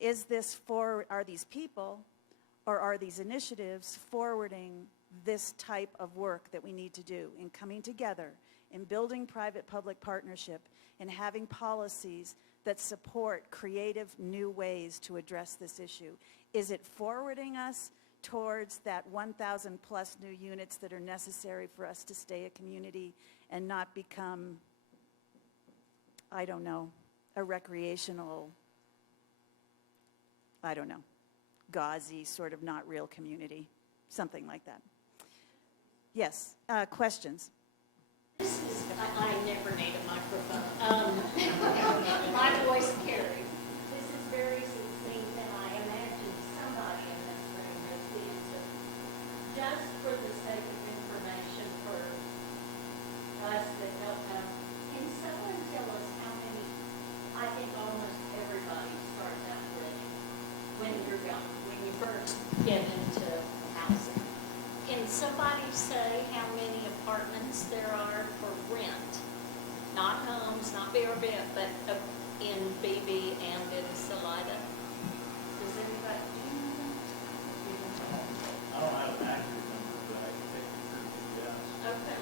Are these people or are these initiatives forwarding this type of work that we need to do in coming together, in building private-public partnership, and having policies that support creative new ways to address this issue? Is it forwarding us towards that 1,000 plus new units that are necessary for us to stay a community and not become, I don't know, a recreational I don't know, gauzy, sort of not real community, something like that. Yes, questions? I never need a microphone. My voice carries. This is very succinct, and I imagine somebody in this room has the answer. Just for the sake of information for us that don't know, can someone tell us how many, I think almost everybody starts out renting when you're young, when you first get into housing. Can somebody say how many apartments there are for rent? Not homes, not BRB, but in BB and in Salida? Does anybody do I don't have an accurate number, but I can take you through the yes. that? Okay.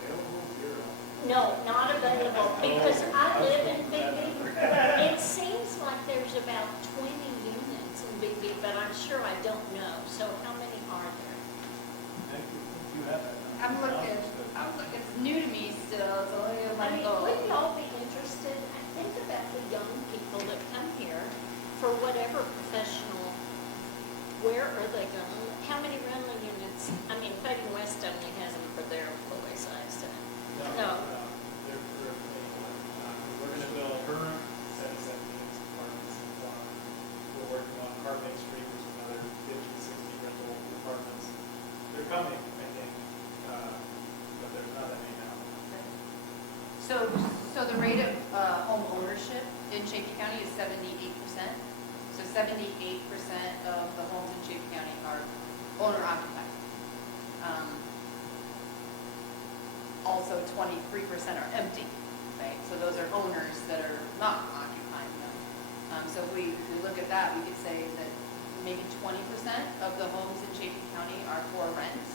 Available, zero. No, not available, because I live in BB. It seems like there's about 20 units in BB, but I'm sure I don't know. So how many are there? You have that number. I'm looking, it's new to me still, it's only a I month mean, old. would y'all be interested, I think about the young people that come here for whatever professional, where are they going? How many rental units? I mean, Fighting West only has them for their employees, I assume. No. They're for anyone. We're going to build current 77 units apartments in town. We're working on Carbon Street, which is another 50, 60 rental apartments. They're coming, I think, but there's not that many now. So the rate of home ownership in Chaffee County is 78%. So 78% of the homes in Chaffee County are owner occupied. Also 23% are empty, right? So those are owners that are not occupying them. So if we look at that, we could say that maybe 20% of the homes in Chaffee County are for rent.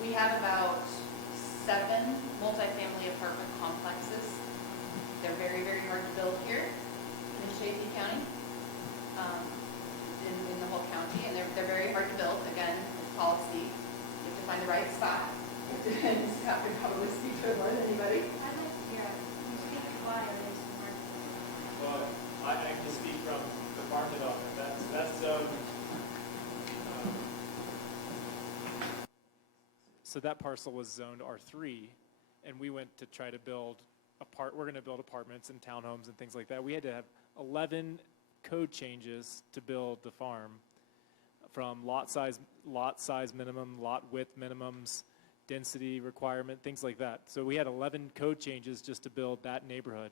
We have about 7 multifamily apartment complexes. They're very, very hard to build here in Chaffee County, in the whole county, and they're very hard to build. Again, it's policy. You have to find the right spot. And Scott could probably speak for more than anybody. I'd like to hear, you speak quiet, Well, I can speak from the farm development. That's zoned. So that parcel was zoned R3, and we went to try to build we're going to build apartments and townhomes and things like that. We had to have 11 code changes to build the farm, from lot size minimum, lot width minimums, density requirement, things like that. So we had 11 code changes just to build that neighborhood.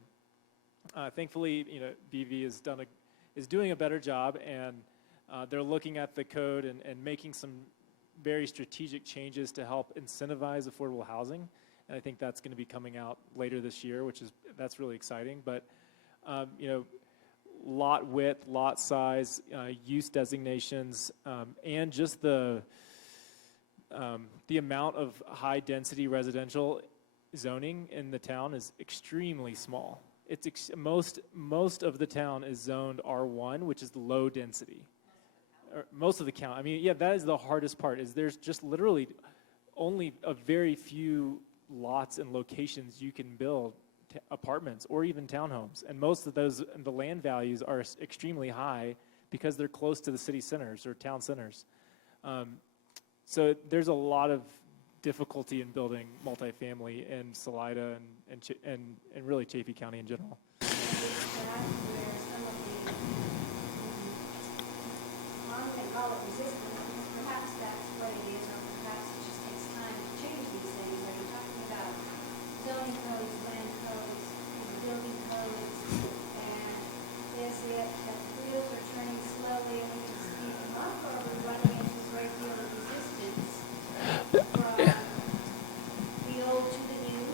Thankfully, BV is doing a better job, and they're looking at the code and making some very strategic changes to help incentivize affordable housing. And I think that's going to be coming out later this year, that's really exciting. But lot width, lot size, use designations, and just the amount of high density residential zoning in the town is extremely small. It's most of the town is zoned R1, which is low density. Most of the count. I mean, yeah, that is the hardest part. Is there's just literally only a very few lots and locations you can build apartments or even townhomes, and most of those, the land values are extremely high because they're close to the city centers or town centers. So there's a lot of difficulty in building multifamily in Salida and really Chaffee County in general. where some of the, I'm going to call it resistance, perhaps that's what it is, or perhaps it just takes time to change these things. Are you talking about zoning codes, land codes, building codes, and is it that the wheels are turning slowly and we can speed them up, or are we running into a great deal of resistance from the old to the new,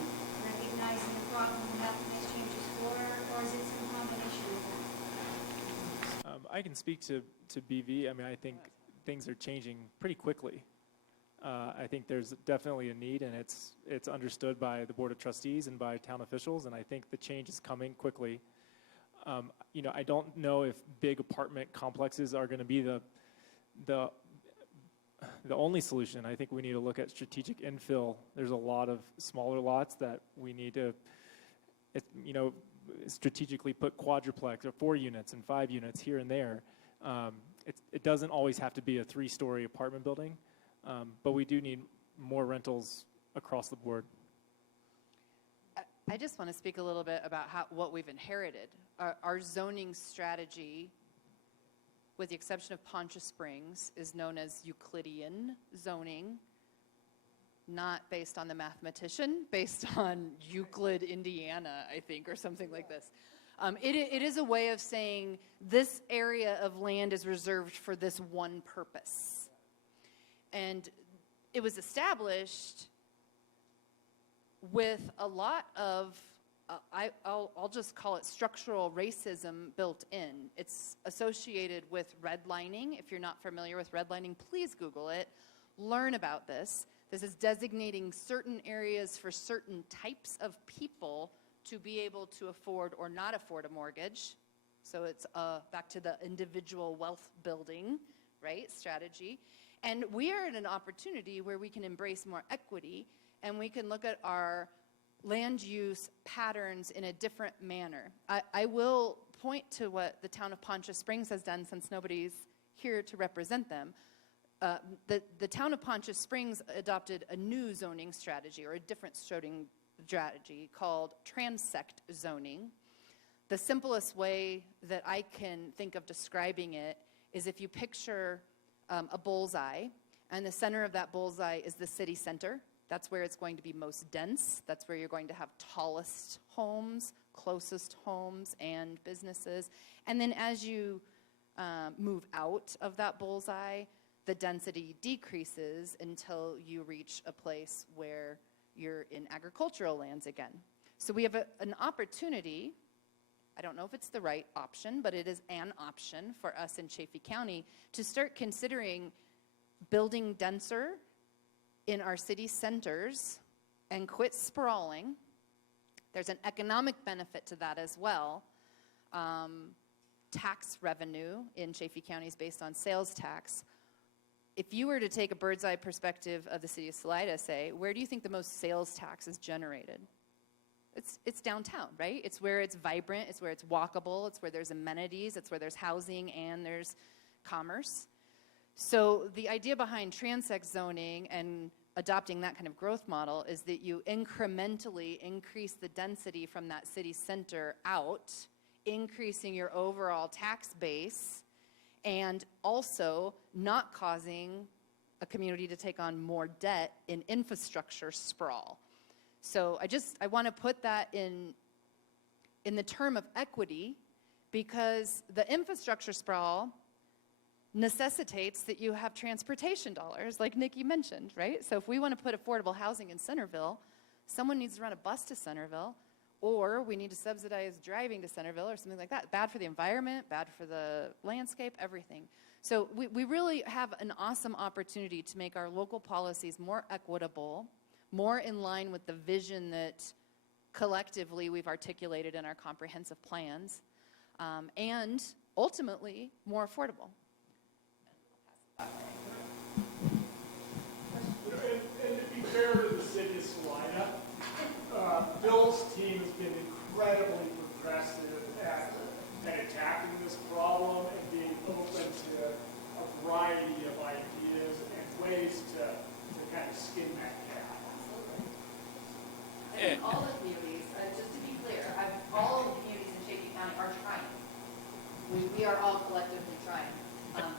recognizing the problem and how to make changes for, or is it some combination of that? I can speak to BV. I mean, I think things are changing pretty quickly. I think there's definitely a need, and it's understood by the Board of Trustees and by town officials, and I think the change is coming quickly. I don't know if big apartment complexes are going to be the only solution. I think we need to look at strategic infill. There's a lot of smaller lots that we need to, strategically put quadruplex or 4 units and 5 units here and there. It doesn't always have to be a 3-story apartment building, but we do need more rentals across the board. I just want to speak a little bit about what we've inherited. Our zoning strategy, with the exception of Poncha Springs, is known as Euclidean zoning, not based on the mathematician, based on Euclid, Indiana, I think, or something like this. It is a way of saying this area of land is reserved for this one purpose. And it was established with a lot of, I'll just call it structural racism built in. It's associated with redlining. If you're not familiar with redlining, please Google it. Learn about this. This is designating certain areas for certain types of people to be able to afford or not afford a mortgage. So it's back to the individual wealth building, right, strategy. And we are at an opportunity where we can embrace more equity, and we can look at our land use patterns in a different manner. I will point to what the town of Poncha Springs has done, since nobody's here to represent them. The town of Poncha Springs adopted a new zoning strategy, or a different zoning strategy, called transect zoning. The simplest way that I can think of describing it is if you picture a bullseye, and the center of that bullseye is the city center. That's where it's going to be most dense. That's where you're going to have tallest homes, closest homes, and businesses. And then as you move out of that bullseye, the density decreases until you reach a place where you're in agricultural lands again. So we have an opportunity. I don't know if it's the right option, but it is an option for us in Chaffee County to start considering building denser in our city centers and quit sprawling. There's an economic benefit to that as well. Tax revenue in Chaffee County is based on sales tax. If you were to take a bird's eye perspective of the city of Salida, say, where do you think the most sales tax is generated? It's downtown, right? It's where it's vibrant, it's where it's walkable, it's where there's amenities, it's where there's housing and there's commerce. So the idea behind transect zoning and adopting that kind of growth model is that you incrementally increase the density from that city center out, increasing your overall tax base, and also not causing a community to take on more debt in infrastructure sprawl. So I want to put that in the term of equity, because the infrastructure sprawl necessitates that you have transportation dollars, like Nikki mentioned, right? So if we want to put affordable housing in Centerville, someone needs to run a bus to Centerville, or we need to subsidize driving to Centerville or something like that. Bad for the environment, bad for the landscape, everything. So we really have an awesome opportunity to make our local policies more equitable, more in line with the vision that collectively we've articulated in our comprehensive plans, and ultimately more affordable. And to be fair to the city of Salida, Bill's team has been incredibly progressive at attacking this problem and being open to a variety of ideas and ways to kind of skin that cat. I think all the communities, just to be clear, all of the communities in Chaffee County are trying. We are all collectively trying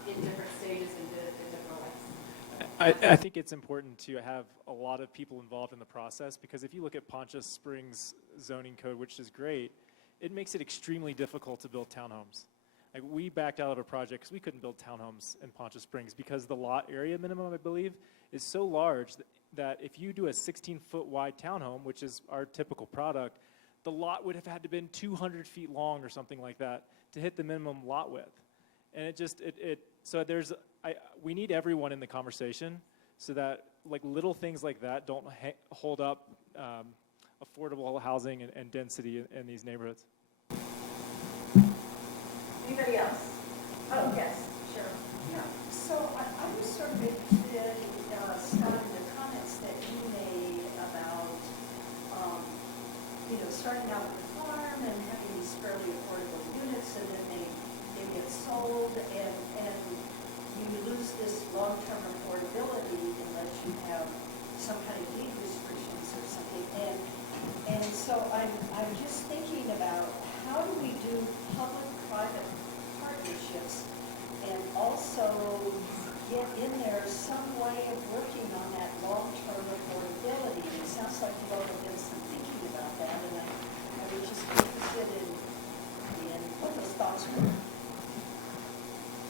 in different stages and in different ways. I think it's important to have a lot of people involved in the process, because if you look at Poncha Springs zoning code, which is great, it makes it extremely difficult to build townhomes. Like, we backed out of a project because we couldn't build townhomes in Poncha Springs because the lot area minimum, I believe, is so large that if you do a 16-foot wide townhome, which is our typical product, the lot would have had to been 200 feet long or something like that to hit the minimum lot width. And so we need everyone in the conversation so that like little things like that don't hold up affordable housing and density in these neighborhoods. Anybody else? Oh, yes, sure. Yeah, so I was sort of interested in Scott, in the comments that you made about, starting out with the farm and having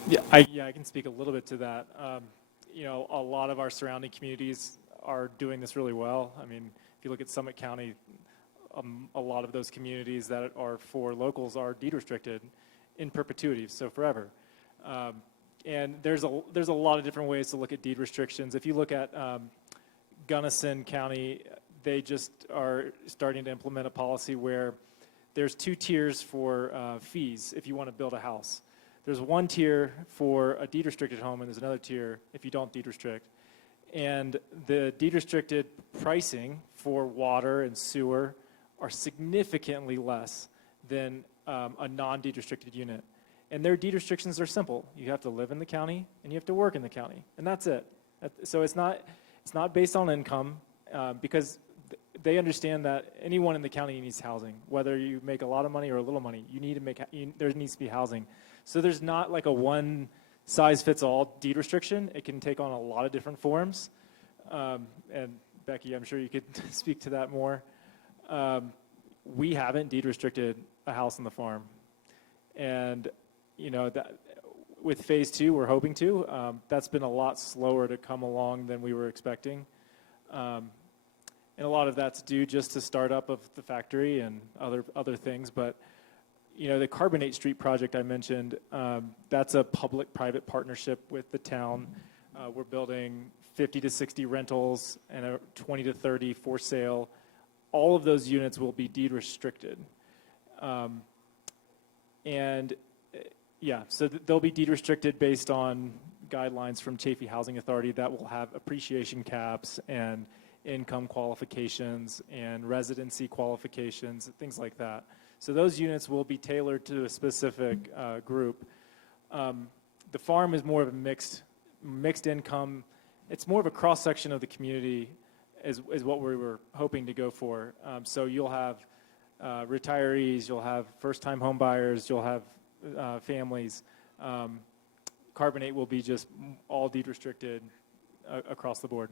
Yeah, I can speak a little bit to that. A lot of our surrounding communities are doing this really well. I mean, if you look at Summit County, a lot of those communities that are for locals are deed restricted in perpetuity, so forever. And there's a lot of different ways to look at deed restrictions. If you look at Gunnison County, they just are starting to implement a policy where there's 2 tiers for fees if you want to build a house. There's one tier for a deed restricted home, and there's another tier if you don't deed restrict. And the deed restricted pricing for water and sewer are significantly less than a non-deed restricted unit. And their deed restrictions are simple. You have to live in the county and you have to work in the county, and that's it. So it's not based on income, because they understand that anyone in the county needs housing. Whether you make a lot of money or a little money, there needs to be housing. So there's not like a one size fits all deed restriction. It can take on a lot of different forms. And Becky, I'm sure you could speak to that more. We haven't deed restricted a house on the farm. And that with phase 2, we're hoping to. That's been a lot slower to come along than we were expecting. And a lot of that's due just to startup of the factory and other things. But the Carbonate Street project I mentioned, that's a public-private partnership with the town. We're building 50 to 60 rentals and 20 to 30 for sale. All of those units will be deed restricted. So they'll be deed restricted based on guidelines from Chaffee Housing Authority that will have appreciation caps and income qualifications and residency qualifications, things like that. So those units will be tailored to a specific group. The farm is more of a mixed income. It's more of a cross-section of the community is what we were hoping to go for. So you'll have retirees, you'll have first-time home buyers, you'll have families. Carbonate will be just all deed restricted across the board.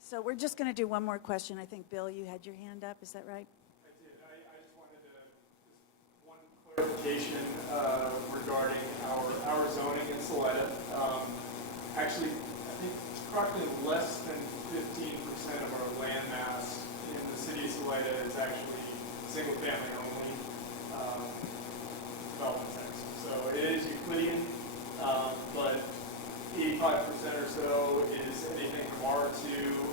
So we're just going to do one more question. I think, Bill, you had your hand up. Is that right? I did. I just wanted just one clarification regarding our zoning in Salida. Actually, I think approximately less than 15% of our land mass in the city of Salida is actually single-family only development types. So it is Euclidean, but 85% or so is anything from R2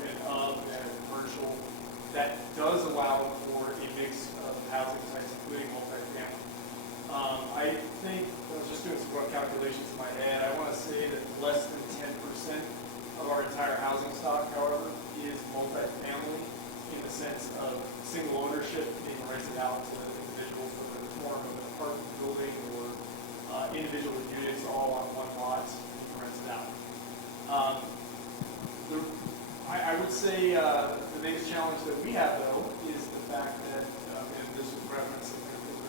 and up and commercial. That does allow for a mix of housing types, including multifamily. I think, I was just doing some rough calculations in my head, I want to say that less than 10% of our entire housing stock, however, is multifamily in the sense of single ownership being rented out to individuals for the form of an apartment building or individual units all on one lot. I would say the biggest challenge that we have, though, is the fact that, and this was referenced a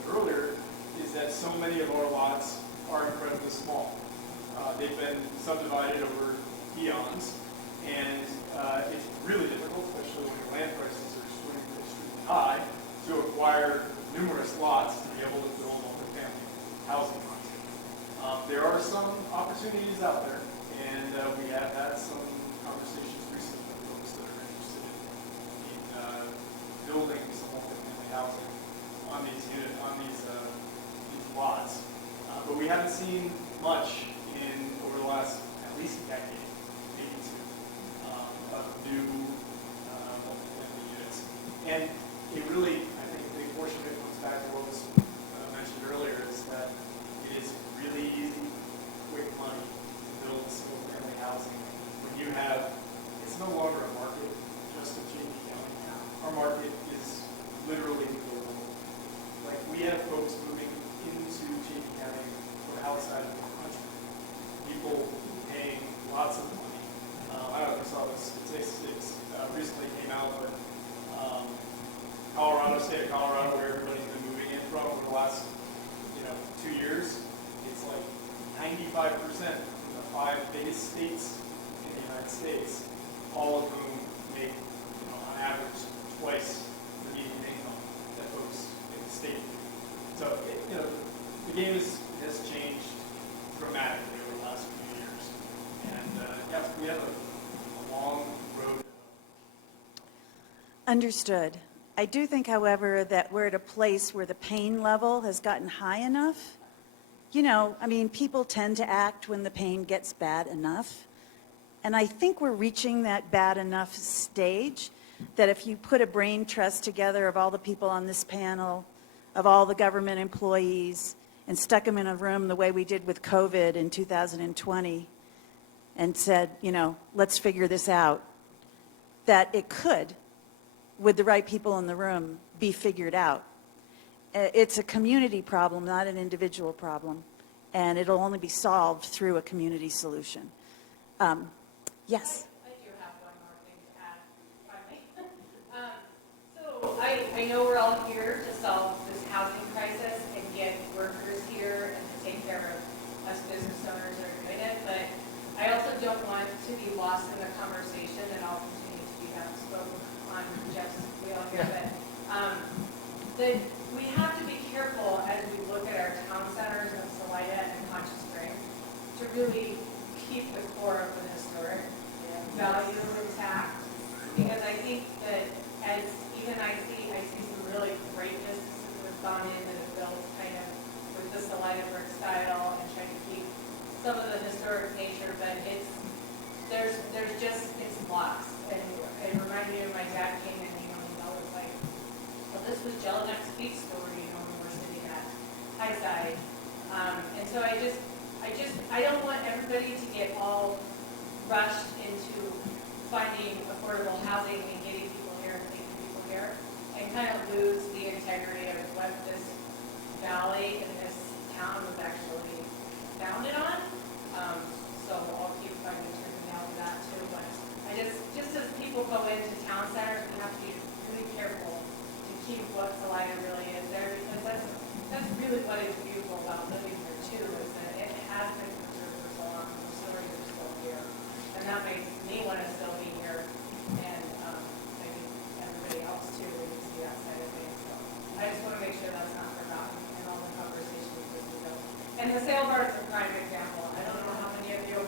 little bit earlier, is that so many of our lots are incredibly small. They've been subdivided over eons, and it's really difficult, especially when your land prices are extremely high, to acquire numerous lots to be able to build multifamily housing on. There are some opportunities out there. And we have had some conversations recently with folks that are interested in building some multifamily housing on these lots. But we haven't seen much over the last at least a decade, maybe 2, of new multifamily units. And it really, I think a big portion of it comes back to what was mentioned earlier, is that it is really easy, quick money build single-family housing. When you have, it's no longer a market just of Chaffee County. Our market is literally global. Like, we have folks moving into Chaffee County from outside of the country. People paying lots of money. I don't know if you saw this statistics recently came out, but state of Colorado, where everybody's been moving in from for the last 2 years, it's like 95% of the 5 biggest states in the United States, all of whom make, on average, twice the median income that folks game has changed dramatically over the last few years. And yes, we have a long road. Understood. I do think, however, that we're at a place where the pain level has gotten high enough. You know, I mean, people tend to act when the pain gets bad enough. And I think we're reaching that bad enough stage that if you put a brain trust together of all the people on this panel, of all the government employees, and stuck them in a room the way we did with COVID in 2020, and said, you know, let's figure this out, that it could, with the right people in the room, be figured out. It's a community problem, not an individual problem, and it'll only be solved through a community solution. Yes? I do have one more thing to add, finally. So I know we're all here to solve this housing crisis and get workers here and to take care of us business owners that are doing it, but I also don't want to be lost in the conversation, and I'll continue to do that, spoke on Jeff's wheel here, but that we have to be careful as we look at our town centers of Salida and Conscious Spring to really keep the core of the historic value intact, because I think that as even I see some really great businesses that have gone in and have built kind of with the Salida brick style and trying to keep some of the historic nature, but there's lost. And it reminded me of my dad came in, you know, and I was like, well, this was Jelinek Speaks story, you know, when we were sitting at Highside. And so I don't want everybody to get all rushed into finding affordable housing and getting people here and taking people here, and kind of lose the integrity of what this valley and this town was actually founded on. So I'll keep finding turning out with that too. But I just as people go into town centers, we have to be really careful to keep what Salida really is there, because that's really what is beautiful about living here too, is that it has been preserved for so long. The stories are still here, and that makes me want to still be here, and I think everybody else too when you see that side of things. So I just want to make sure that's not forgotten in all the conversations as we go. And the sale bar is a prime example. I don't know how many of you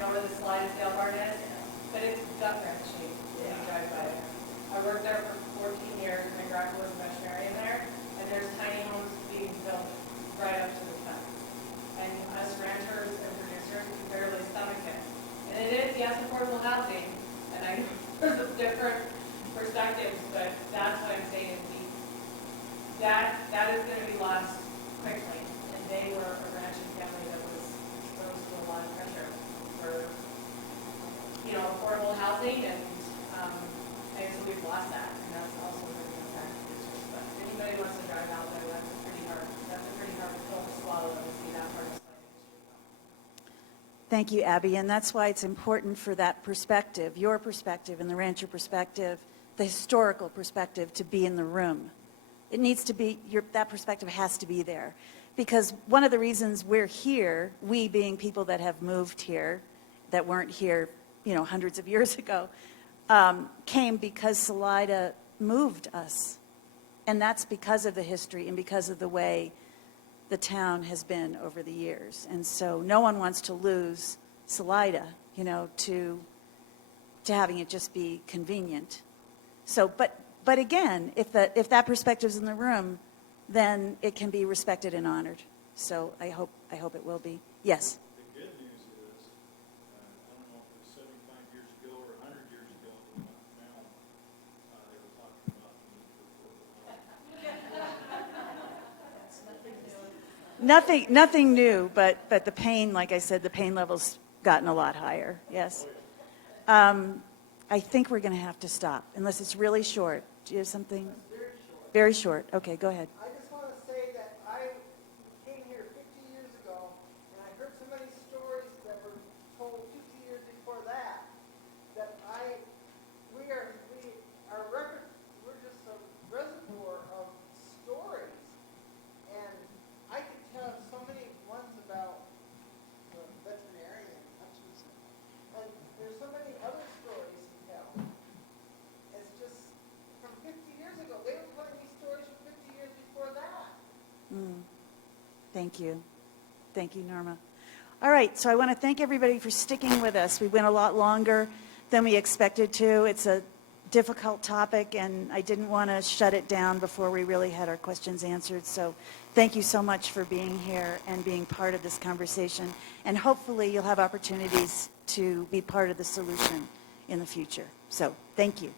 know where the Salida sale bar is, but it's gut-wrenching when you drive by there. I worked there for 14 years. My grandpa was a veterinarian there, and there's tiny homes being built right up to the fence. And us ranchers and producers can barely stomach it. And it is, yes, affordable housing, and I know there's different perspectives, but that's what I'm saying is that is going to be lost quickly. And they were a ranching family that was exposed to a lot of pressure for, you know, affordable housing, and so we've lost that, and that's also going to impact producers. But if anybody wants to drive out there, that's a pretty hard pill to swallow when you see that part of the industry. Thank you, Abby. And that's why it's important for that perspective, your perspective and the rancher perspective, the historical perspective, to be in the room. It needs to be, that perspective has to be there. Because one of the reasons we're here, we being people that have moved here, that weren't here, you know, hundreds of years ago, came because Salida moved us. And that's because of the history and because of the way the town has been over the years. And so no one wants to lose Salida, you know, to having it just be convenient. So, but again, if that perspective's in the room, then it can be respected and honored. So I hope it will be. Yes. The good news is, I don't know if it was 75 years ago or 100 years ago, but now they were talking about the need for affordable housing. Nothing new, but the pain, like I said, the pain level's gotten a lot higher. Yes. I think we're going to have to stop, unless it's really short. Do you have something? Very short. Okay, go ahead. I just want to say that I came here 50 years ago, and I heard so many stories that were told 50 years before that, that we're just a reservoir of stories. And I could tell so many ones about the veterinarian, Hutchinson. And there's so many other stories to tell. It's just from 50 years ago. They were telling me stories from 50 years before Thank you. Thank you, Norma. All right, so I want to thank everybody for sticking with us. We went a lot longer than we expected to. It's a difficult topic, and I didn't want to shut it down before we really had our questions answered. So thank you so much for being here and being part of this conversation. And hopefully you'll have opportunities to be part of the solution in the future. So thank you.